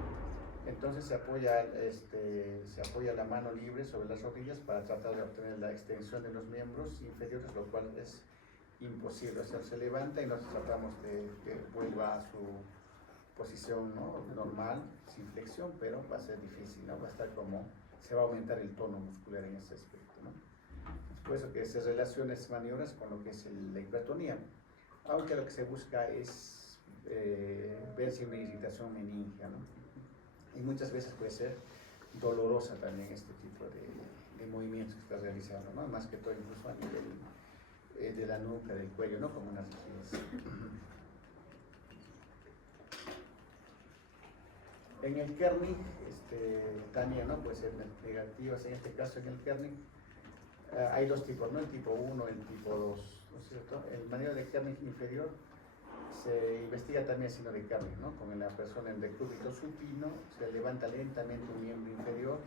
Entonces se apoya la mano libre sobre las rodillas para tratar de obtener la extensión de los miembros inferiores, lo cual es imposible. O sea, se levanta y nosotros tratamos de que vuelva a su posición, ¿no?, normal, sin flexión, pero va a ser difícil, ¿no? Va a estar como, se va a aumentar el tono muscular en ese aspecto, ¿no? Es por eso que se relaciona esas maniobras con lo que es la hipertonía. Aunque lo que se busca es ver si hay una irritación meningia, ¿no? Y muchas veces puede ser dolorosa también este tipo de movimientos que está realizando, ¿no? Más que todo incluso a nivel de la nuca, del cuello, ¿no?, como una rigidez. En el Kernig, también, ¿no?, puede ser negativas. En este caso, en el Kernig, hay dos tipos, ¿no?, el tipo 1 y el tipo 2. ¿No es cierto? En manera de Kernig inferior Se investiga también el signo de carne, ¿no? Como en la persona en decúbito supino, se levanta lentamente un miembro inferior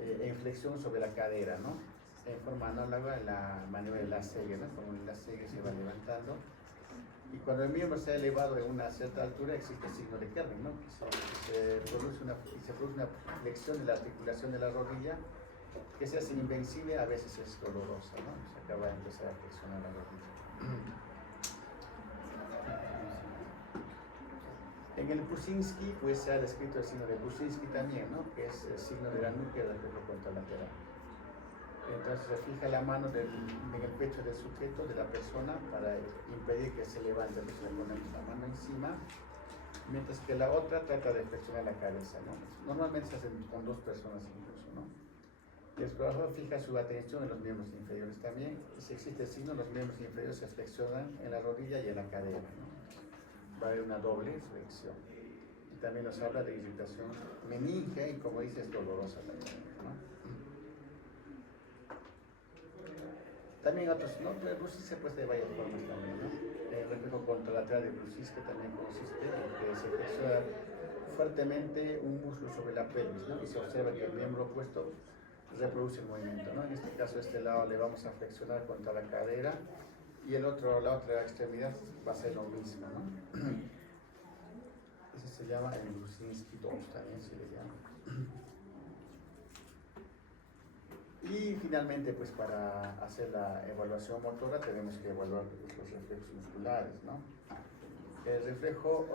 en flexión sobre la cadera, ¿no? En forma análoga a la maniobra de la segue, ¿no? Como la segue se va levantando. Y cuando el miembro se ha elevado en una cierta altura, existe el signo de Kerning, ¿no? Se produce una flexión de la articulación de la rodilla que se hace invencible, a veces es dolorosa, ¿no? Se acaba de empezar a flexionar la rodilla. En el Buczynski, pues se ha descrito el signo de Buczynski también, ¿no? Que es el signo de la nuca y el reflejo contralateral. Entonces se fija la mano en el pecho del sujeto, de la persona, para impedir que se levante. Entonces le ponemos la mano encima, mientras que la otra trata de flexionar la cabeza, ¿no? Normalmente se hace con dos personas incluso, ¿no? El explorador fija su atención en los miembros inferiores también. Y si existe el signo, los miembros inferiores se flexionan en la rodilla y en la cadera, ¿no? Va a haber una doble flexión. Y también nos habla de irritación meningia y, como dice, es dolorosa también, ¿no? También otros, ¿no? El brucis se puede de varias formas también, ¿no? El reflejo contralateral de brucis, que también consiste en que se flexiona fuertemente un músculo sobre la pelvis, ¿no? Y se observa que el miembro opuesto reproduce el movimiento, ¿no? En este caso, este lado le vamos a flexionar contra la cadera y la otra extremidad va a ser lo mismo, ¿no? Ese se llama el Bruczynski 2, también se le llama. Y finalmente, pues para hacer la evaluación motora tenemos que evaluar los reflejos musculares, ¿no? El reflejo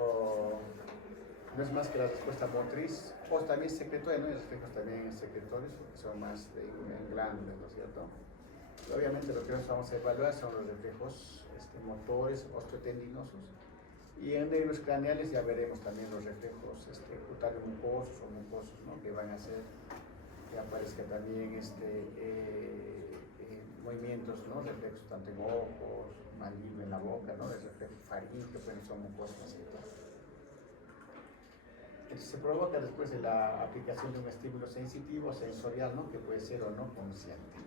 no es más que la respuesta motriz, o también secretoria, ¿no? Hay reflejos también secretorios, que son más en glándulas, ¿no es cierto? Y obviamente lo que nosotros vamos a evaluar son los reflejos motores, osteotendinosos, y en nervios craneales ya veremos también los reflejos cutáneo mucosos o mucosos, ¿no? Que van a hacer que aparezca también movimientos, ¿no? Reflejos tanto en ojos, maligno en la boca, ¿no? El reflejo faríngeo, que pueden ser mucosas y todo. Entonces se provoca después de la aplicación de un estímulo sensitivo, sensorial, ¿no? Que puede ser o no consciente.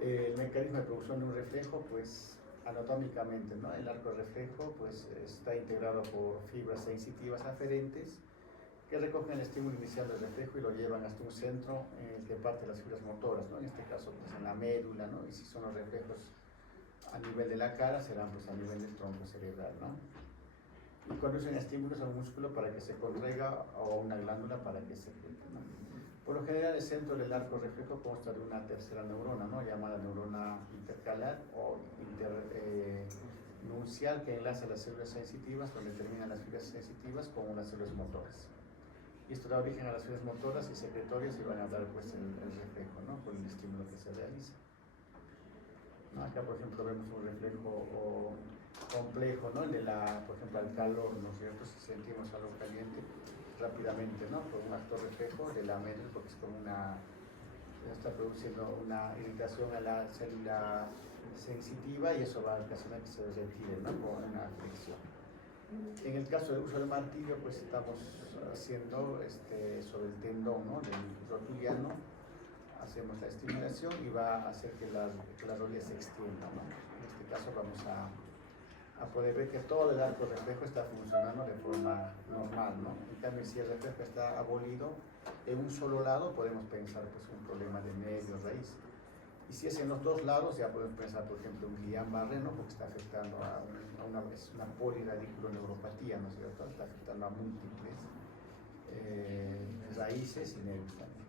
El mecanismo de producción de un reflejo, pues anatómicamente, ¿no? El arco reflejo, pues está integrado por fibras sensitivas aferentes que recogen el estímulo inicial del reflejo y lo llevan hasta un centro en el que parte las fibras motoras, ¿no? En este caso, pues en la médula, ¿no? Y si son los reflejos a nivel de la cara, serán pues a nivel del tronco cerebral, ¿no? Y conducen estímulos al músculo para que se contraiga o a una glándula para que se crezca, ¿no? Por lo general, el centro del arco reflejo consta de una tercera neurona, ¿no? Llamada neurona intercalar o internuncial, que enlaza las células sensitivas, donde terminan las fibras sensitivas, con unas células motoras. Y esto da origen a las fibras motoras y secretorias y van a dar pues el reflejo, ¿no? Por el estímulo que se realiza, ¿no? Acá, por ejemplo, vemos un reflejo complejo, ¿no? El de por ejemplo, al calor, ¿no es cierto? Si sentimos algo caliente, rápidamente, ¿no? Por un acto reflejo de la médula, porque es como está produciendo una irritación a la célula sensitiva y eso va a ocasionar que se retire, ¿no? Por una fricción. En el caso del uso del martillo, pues estamos haciendo sobre el tendón, ¿no? Del rotuliano, hacemos la estimulación y va a hacer que la rodilla se extienda, ¿no? En este caso vamos a poder ver que todo el arco reflejo está funcionando de forma normal, ¿no? En cambio, si el reflejo está abolido en un solo lado, podemos pensar pues un problema de medio raíz. Y si es en los dos lados, ya podemos pensar, por ejemplo, un Guillain-Barré, ¿no? Porque está afectando a una poliradiculoneuropatía, ¿no es cierto? Está afectando a múltiples raíces y nervios también.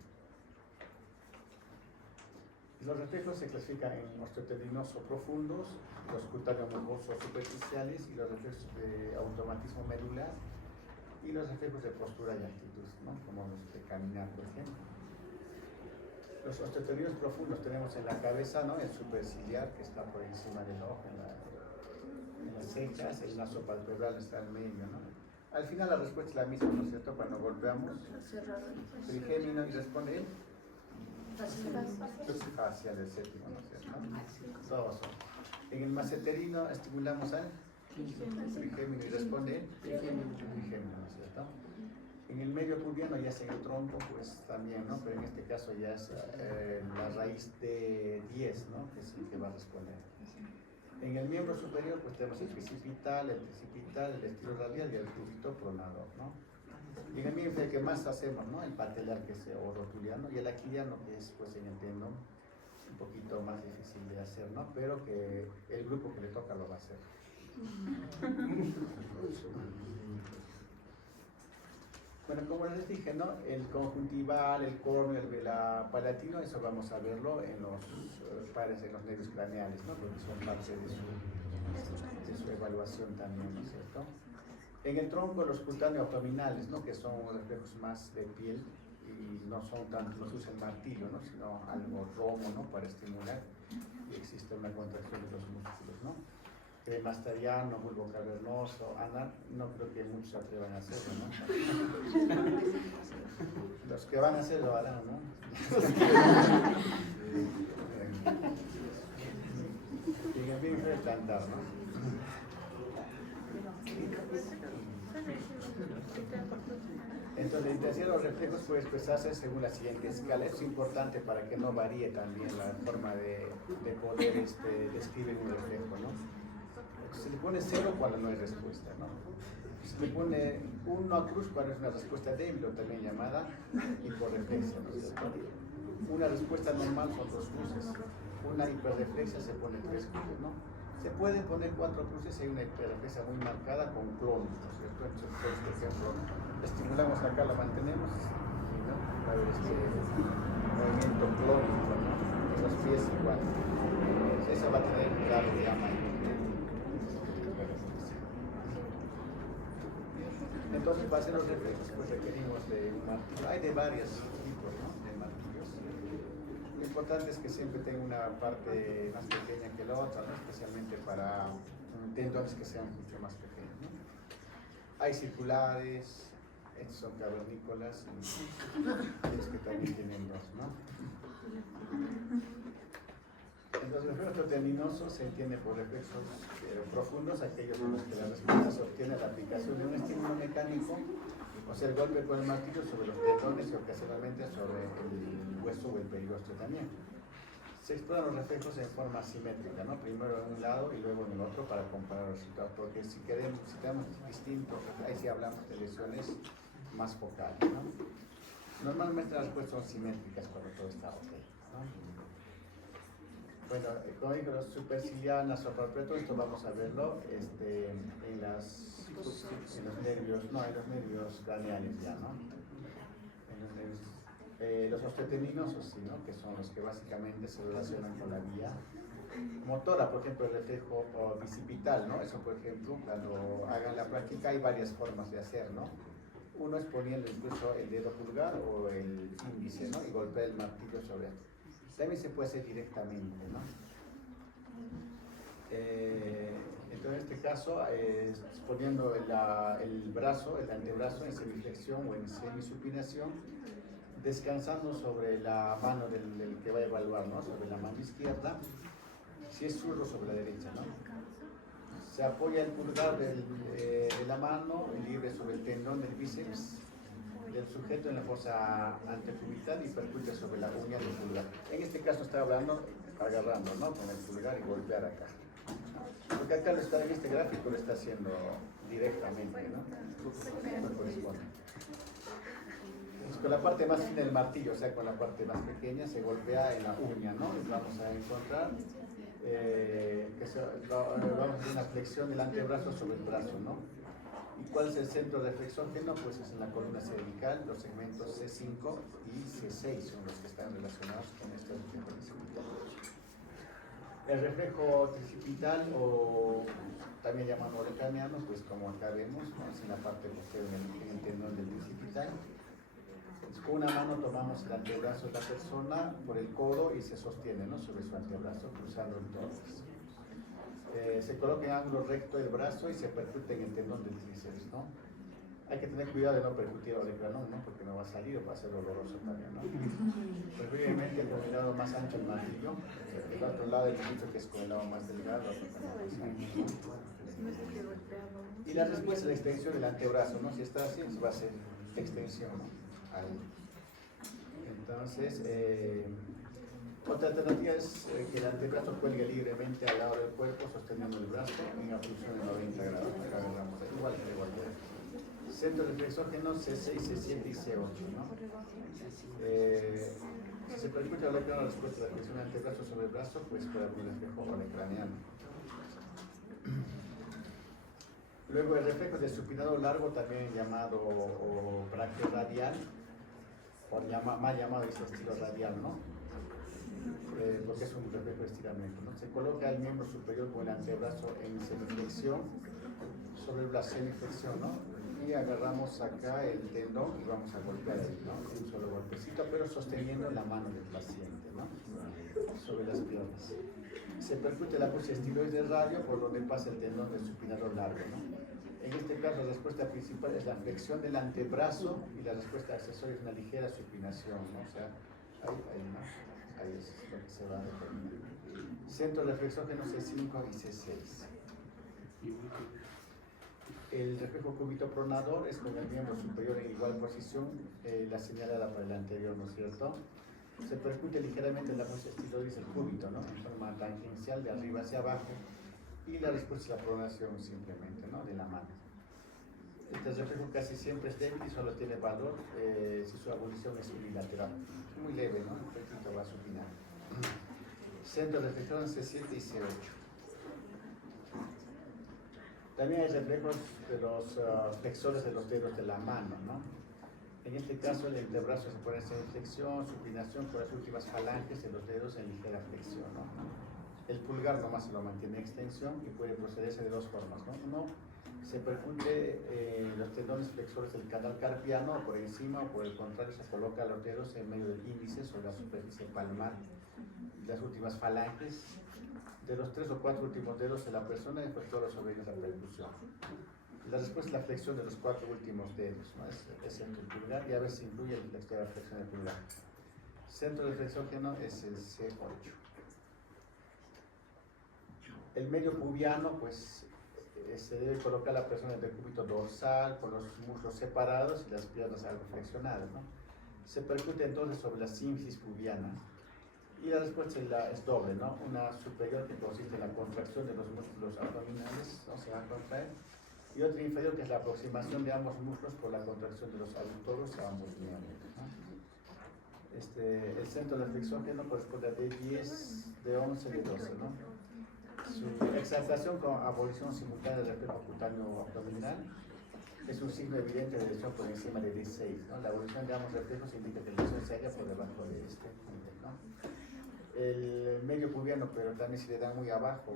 Los reflejos se clasifican en osteotendinosos profundos, los cutáneo-mucosos superficiales y los reflejos de automatismo medular y los reflejos de postura y actitud, ¿no? Como los de caminar, por ejemplo. Los osteotendinosos profundos tenemos en la cabeza, ¿no? El superciliar, que está por encima del ojo, en las cejas, el nasopalpebral está en medio, ¿no? Al final la respuesta es la misma, ¿no es cierto? Cuando golpeamos, trigémino y responde él. Facial del séptimo, ¿no es cierto? Todos son. En el maceterino estimulamos al trigémino y responde trigémino, ¿no es cierto? En el medio pubiano, ya sea en el tronco, pues también, ¿no? Pero en este caso ya es la raíz de 10, ¿no? Que es el que va a responder. En el miembro superior pues tenemos el bicipital, el tricipital, el estilo radial y el cúbito pronador, ¿no? Y en el miembro inferior que más hacemos, ¿no? El patelar, que es o rotuliano, y el aquiliano, que es pues en el tendón un poquito más difícil de hacer, ¿no? Pero que el grupo que le toca lo va a hacer. Bueno, como les dije, ¿no? El conjuntival, el córneo, el palatino, eso vamos a verlo en los pares de los nervios craneales, ¿no? Porque son parte de su evaluación también, ¿no es cierto? En el tronco, los cutáneo-abdominales, ¿no? Que son reflejos más de piel y no son tanto, no se usa el martillo, ¿no? Sino algo romo, ¿no? Para estimular y existe una contracción de los músculos, ¿no? Cremastariano, bulbo cavernoso, Ana, no creo que muchos se atrevan a hacerlo, ¿no? Los que van a hacerlo lo harán, ¿no? Y en el vientre plantar, ¿no? Entonces, la intensidad de los reflejos puede expresarse según la siguiente escala. Es importante para que no varíe también la forma de poder describir un reflejo, ¿no? Se le pone 0 cuando no hay respuesta, ¿no? Se le pone 1 a cruz cuando es una respuesta débil o también llamada hiporreflexia, ¿no? Una respuesta normal son 2 cruces, una hiperreflexia se pone 3 cruces, ¿no? Se pueden poner 4 cruces si hay una hiperreflexia muy marcada con clonus, ¿no es cierto? Entonces, por ejemplo, estimulamos acá, la mantenemos, ¿no? Va a haber este movimiento clónico, ¿no? En los pies igual. Eso va a tener claro llama. Entonces, para hacer los reflejos, pues requerimos de un martillo. Hay de varios tipos, ¿no? De martillos. Lo importante es que siempre tenga una parte más pequeña que la otra, ¿no? Especialmente para tendones que sean mucho más pequeños, ¿no? Hay circulares, estos son cavernícolas, y los que también tienen dos, ¿no? Entonces, el reflejo tendinoso se entiende por reflejos profundos, aquellos en los que la respuesta se obtiene a la aplicación de un estímulo mecánico, o sea, el golpe con el martillo sobre los tendones y ocasionalmente sobre el hueso o el periósteo también. Se exploran los reflejos en forma simétrica, ¿no? Primero en un lado y luego en el otro para comparar los resultados, porque si tenemos distintos, ahí sí hablamos de lesiones más focales, ¿no? Normalmente las respuestas son simétricas cuando todo está ok, ¿no? Bueno, como digo, los supercilianas o palpetos, esto vamos a verlo en los nervios craneales ya, ¿no? Los osteoteninosos, sí, ¿no? Que son los que básicamente se relacionan con la vía motora, por ejemplo, el reflejo bicipital, ¿no? Eso, por ejemplo, cuando hagan la práctica hay varias formas de hacer, ¿no? Uno es poniendo incluso el dedo pulgar o el índice, ¿no? Y golpear el martillo sobre esto. También se puede hacer directamente, ¿no? Entonces, en este caso, poniendo el brazo, el antebrazo en semiflexión o en semisupinación, descansando sobre la mano del que va a evaluar, ¿no? Sobre la mano izquierda, si es zurdo sobre la derecha, ¿no? Se apoya el pulgar de la mano libre sobre el tendón del bíceps del sujeto en la fosa antecubital y percute sobre la uña del pulgar. En este caso está hablando, agarrando, ¿no? Con el pulgar y golpear acá. Porque acá lo está, en este gráfico lo está haciendo directamente, ¿no? No corresponde. Entonces, con la parte más fina del martillo, o sea, con la parte más pequeña, se golpea en la uña, ¿no? Y vamos a encontrar vamos a hacer una flexión del antebrazo sobre el brazo, ¿no? ¿Y cuál es el centro reflexógeno? Pues es en la columna cervical, los segmentos C5 y C6 son los que están relacionados con este reflejo tricipital. El reflejo tricipital, o también llamado olecraniano, pues como acá vemos, ¿no? Es en la parte posterior en el tendón del tricipital. Con una mano tomamos el antebrazo de la persona por el codo y se sostiene, ¿no? Sobre su antebrazo, cruzando el tórax. Se coloca en ángulo recto el brazo y se percute en el tendón del tríceps, ¿no? Hay que tener cuidado de no percutir al olecranón, ¿no? Porque no va a salir o va a ser doloroso también, ¿no? Preferiblemente con el lado más ancho del martillo, el otro lado del dicho que es con el lado más delgado, ¿no? Y la respuesta es la extensión del antebrazo, ¿no? Si está así, pues va a ser extensión, ¿no? Ahí. Entonces, Otra alternativa es que el antebrazo cuelgue libremente al lado del cuerpo, sosteniendo el brazo en una posición de 90 grados. Agarramos igual que igualdad. Centro reflexógeno C6, C7 y C8, ¿no? Si se percute la respuesta de la flexión del antebrazo sobre el brazo, pues puede haber un reflejo olecraniano. Luego el reflejo de supinado largo, también llamado brachioradial, o mal llamado estilo radial, ¿no? Porque es un reflejo de estiramiento, ¿no? Se coloca el miembro superior con el antebrazo en semiflexión sobre la semiflexión, ¿no? Y agarramos acá el tendón y vamos a golpear ahí, ¿no? Un solo golpecito, pero sosteniendo la mano del paciente, ¿no? Sobre las piernas. Se percute la posición estiloide radio por donde pasa el tendón del supinador largo, ¿no? En este caso, la respuesta principal es la flexión del antebrazo y la respuesta accesoria es una ligera supinación, ¿no? O sea, ahí, ¿no? Ahí es lo que se va a determinar. Centro reflexógeno C5 y C6. El reflejo cúbito pronador es con el miembro superior en igual posición, la señalada para el anterior, ¿no es cierto? Se percute ligeramente en la posición estiloides el cúbito, ¿no? En forma tangencial de arriba hacia abajo, y la respuesta es la pronación simplemente, ¿no? De la mano. Este reflejo casi siempre es débil y solo tiene valor si su abolición es unilateral. Es muy leve, ¿no? El reflejo va a supinar. Centro de reflexión C7 y C8. También hay reflejos de los flexores de los dedos de la mano, ¿no? En este caso el antebrazo se pone en flexión, supinación con las últimas falanges de los dedos en ligera flexión, ¿no? El pulgar nomás se lo mantiene en extensión y puede procederse de dos formas, ¿no? Uno, se percute los tendones flexores del canal carpiano por encima, o por el contrario se coloca los dedos en medio del índice sobre la superficie palmar, las últimas falanges de los 3 o 4 últimos dedos de la persona y pues todo sobre ellos la percusión. La respuesta es la flexión de los 4 últimos dedos, ¿no? Es el pulgar, y a veces incluye la flexión del pulgar. Centro de flexógeno es el C8. El medio pubiano, pues se debe colocar la persona en el cúbito dorsal con los muslos separados y las piernas algo flexionadas, ¿no? Se percute entonces sobre la sínfisis pubiana. Y la respuesta es doble, ¿no? Una superior que consiste en la contracción de los músculos abdominales, ¿no? Se va a contraer. Y otra inferior que es la aproximación de ambos músculos por la contracción de los aductores a ambos miembros, ¿no? El centro de flexógeno corresponde a D10, D11, D12, ¿no? Su exaltación con abolición simultánea del reflejo cutáneo abdominal es un signo evidente de lesión por encima de D6, ¿no? La abolición de ambos reflejos indica que la lesión se halla por debajo de este punto, ¿no? El medio pubiano, pero también si le da muy abajo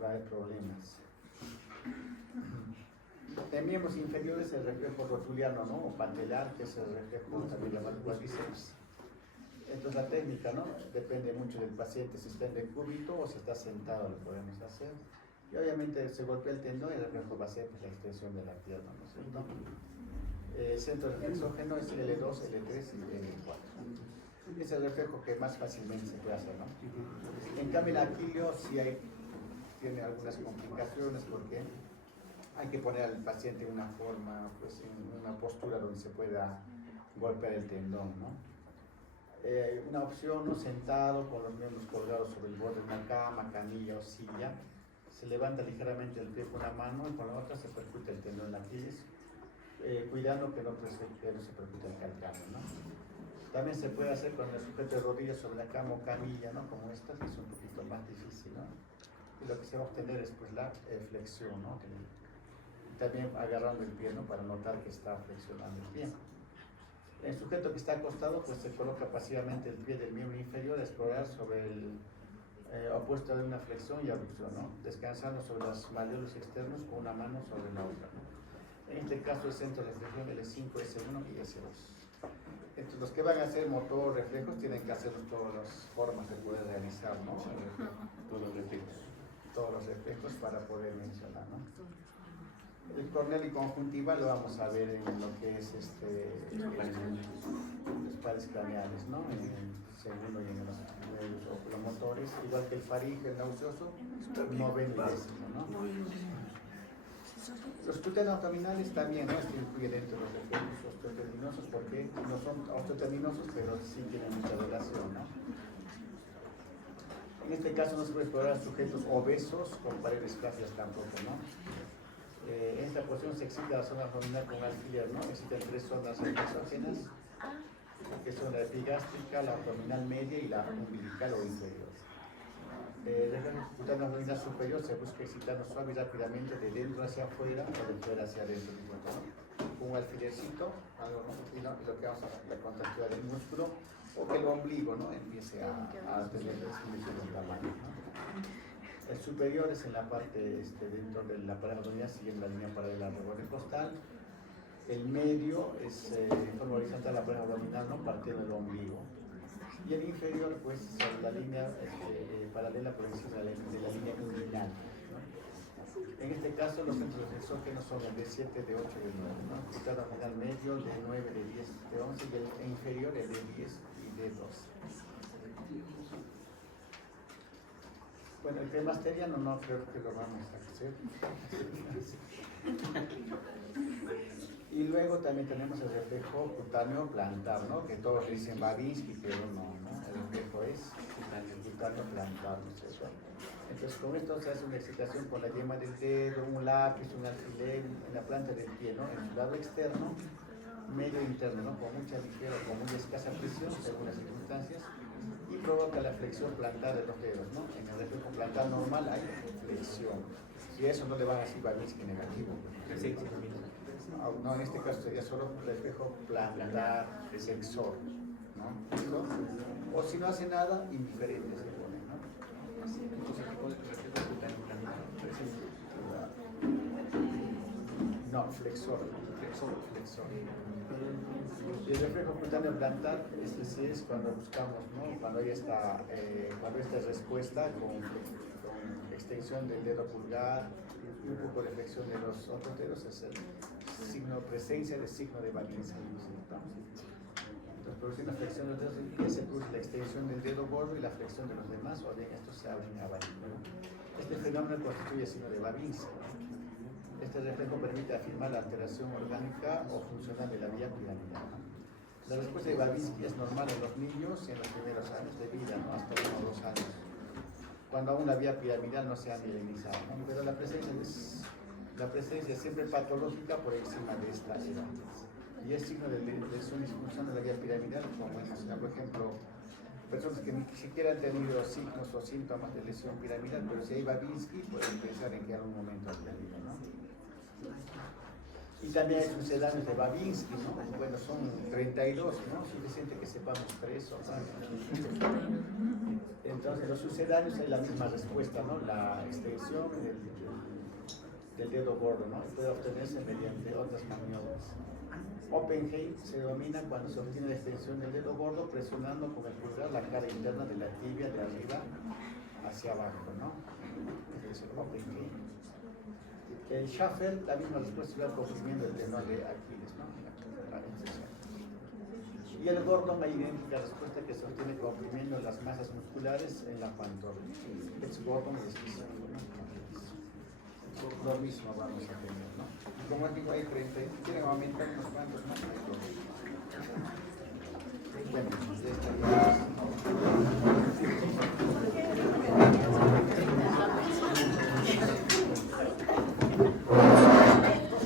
va a haber problemas. En miembros inferiores el reflejo rotuliano, ¿no? O pantelar, que es el reflejo también llamado cuádriceps. Entonces la técnica, ¿no? Depende mucho del paciente, si está en decúbito o si está sentado lo podemos hacer. Y obviamente se golpea el tendón y el reflejo va a ser pues, la extensión de la pierna, ¿no es cierto? El centro reflexógeno es L2, L3 y L4. Es el reflejo que más fácilmente se puede hacer, ¿no? En cambio el aquileo sí tiene algunas complicaciones porque hay que poner al paciente en una forma, pues en una postura donde se pueda golpear el tendón, ¿no? Una opción, ¿no? Sentado con los miembros colgados sobre el borde de una cama, camilla o silla, se levanta ligeramente el pie con una mano y con la otra se percute el tendón en Aquiles, cuidando que no se percute el calcáneo, ¿no? También se puede hacer con el sujeto de rodillas sobre la cama o camilla, ¿no? Como esta, que es un poquito más difícil, ¿no? Y lo que se va a obtener es pues la flexión, ¿no? También agarrando el pie, ¿no? Para notar que está flexionando el pie. El sujeto que está acostado, pues se coloca pasivamente el pie del miembro inferior a explorar sobre el opuesto de una flexión y abducción, ¿no? Descansando sobre los malleolos externos con una mano sobre la otra, ¿no? En este caso el centro de flexión L5, S1 y S2. Entonces, los que van a hacer motor reflejos tienen que hacer todas las formas de poder realizar, ¿no? Todos los reflejos. Todos los reflejos para poder mencionar, ¿no? El cornel y conjuntiva lo vamos a ver en lo que es los pares craneales, ¿no? En el segundo y en los oculomotores, igual que el faríngeo, el nauseoso, no ven el décimo, ¿no? Los cutáneos abdominales también, ¿no? Se incluye dentro de los reflejos osteoterminosos porque no son osteoterminosos, pero sí tienen mucha relación, ¿no? En este caso no se puede explorar sujetos obesos con paredes flácidas tampoco, ¿no? En esta posición se excita la zona abdominal con alfiler, ¿no? Existen tres zonas exógenas, que son la epigástrica, la abdominal media y la umbilical o inferior. El reflejo cutáneo abdominal superior se busca excitarlo suave y rápidamente de dentro hacia afuera o de fuera hacia adentro, ¿no? Un alfilercito, algo y lo que vamos a la contractura del músculo, o que el ombligo, ¿no? Empiece a tener disminución del tamaño, ¿no? El superior es en la parte dentro de la pared abdominal, siguiendo la línea paralela al reborde costal. El medio es en forma horizontal la pared abdominal, ¿no? Partiendo del ombligo. Y el inferior, pues, la línea paralela por encima de la línea inguinal, ¿no? En este caso, los centros exógenos son el de 7, de 8 y de 9, ¿no? El cutáneo abdominal medio, de 9, de 10, de 11, y el inferior, el de 10 y de 12. Bueno, el tema asteriano no creo que lo vamos a hacer. Y luego también tenemos el reflejo cutáneo plantar, ¿no? Que todos le dicen Babinski, pero no, ¿no? El reflejo es cutáneo plantar, ¿no es cierto? Entonces con esto se hace una excitación con la yema del dedo, un lápiz, un alfiler en la planta del pie, ¿no? En su lado externo, medio interno, ¿no? Con mucha ligera o con muy escasa presión, según las circunstancias, y provoca la flexión plantar de los dedos, ¿no? En el reflejo plantar normal hay flexión. Y eso no le van a decir Babinski negativo. No, en este caso sería solo reflejo plantar, sexor, ¿no? ¿Listo? O si no hace nada, indiferente se pone, ¿no? Entonces, ¿cuál es el reflejo cutáneo plantar? No, flexor. Y el reflejo cutáneo plantar, es cuando buscamos, ¿no? Cuando hay esta respuesta con extensión del dedo pulgar y un poco de flexión de los otros dedos, es el presencia del signo de Babinski, ¿no? Entonces, produce una flexión de los dedos y se produce la extensión del dedo gordo y la flexión de los demás, o bien estos se abren a abanico, ¿no? Este fenómeno constituye el signo de Babinski. Este reflejo permite afirmar la alteración orgánica o funcional de la vía piramidal, ¿no? La respuesta de Babinski es normal en los niños y en los primeros años de vida, ¿no? Hasta 1 o 2 años, cuando aún la vía piramidal no se ha milenizado, ¿no? Pero la presencia es siempre patológica por encima de esta edad. Y es signo de lesión disfunción de la vía piramidal, como por ejemplo, personas que ni siquiera han tenido signos o síntomas de lesión piramidal, pero si hay Babinski, pueden pensar en que en algún momento ha tenido, ¿no? Y también hay sucedáneos de Babinski, ¿no? Bueno, son 32, ¿no? Suficiente que sepamos 3 o 4. Entonces, los sucedáneos hay la misma respuesta, ¿no? La extensión del dedo gordo, ¿no? Puede obtenerse mediante otras maniobras. Oppenheim se denomina cuando se obtiene la extensión del dedo gordo presionando con el pulgar la cara interna de la tibia de arriba hacia abajo, ¿no? Es el Oppenheim. El Schaffer, la misma respuesta al comprimiento del tendón de Aquiles, ¿no? Y el Gordon, la idéntica respuesta que se obtiene comprimiendo las masas musculares en la pantorrilla. Es Gordon y es específico, ¿no? Lo mismo vamos a tener, ¿no? Y como digo, hay 30, quieren aumentar unos cuantos más. Bueno, de esta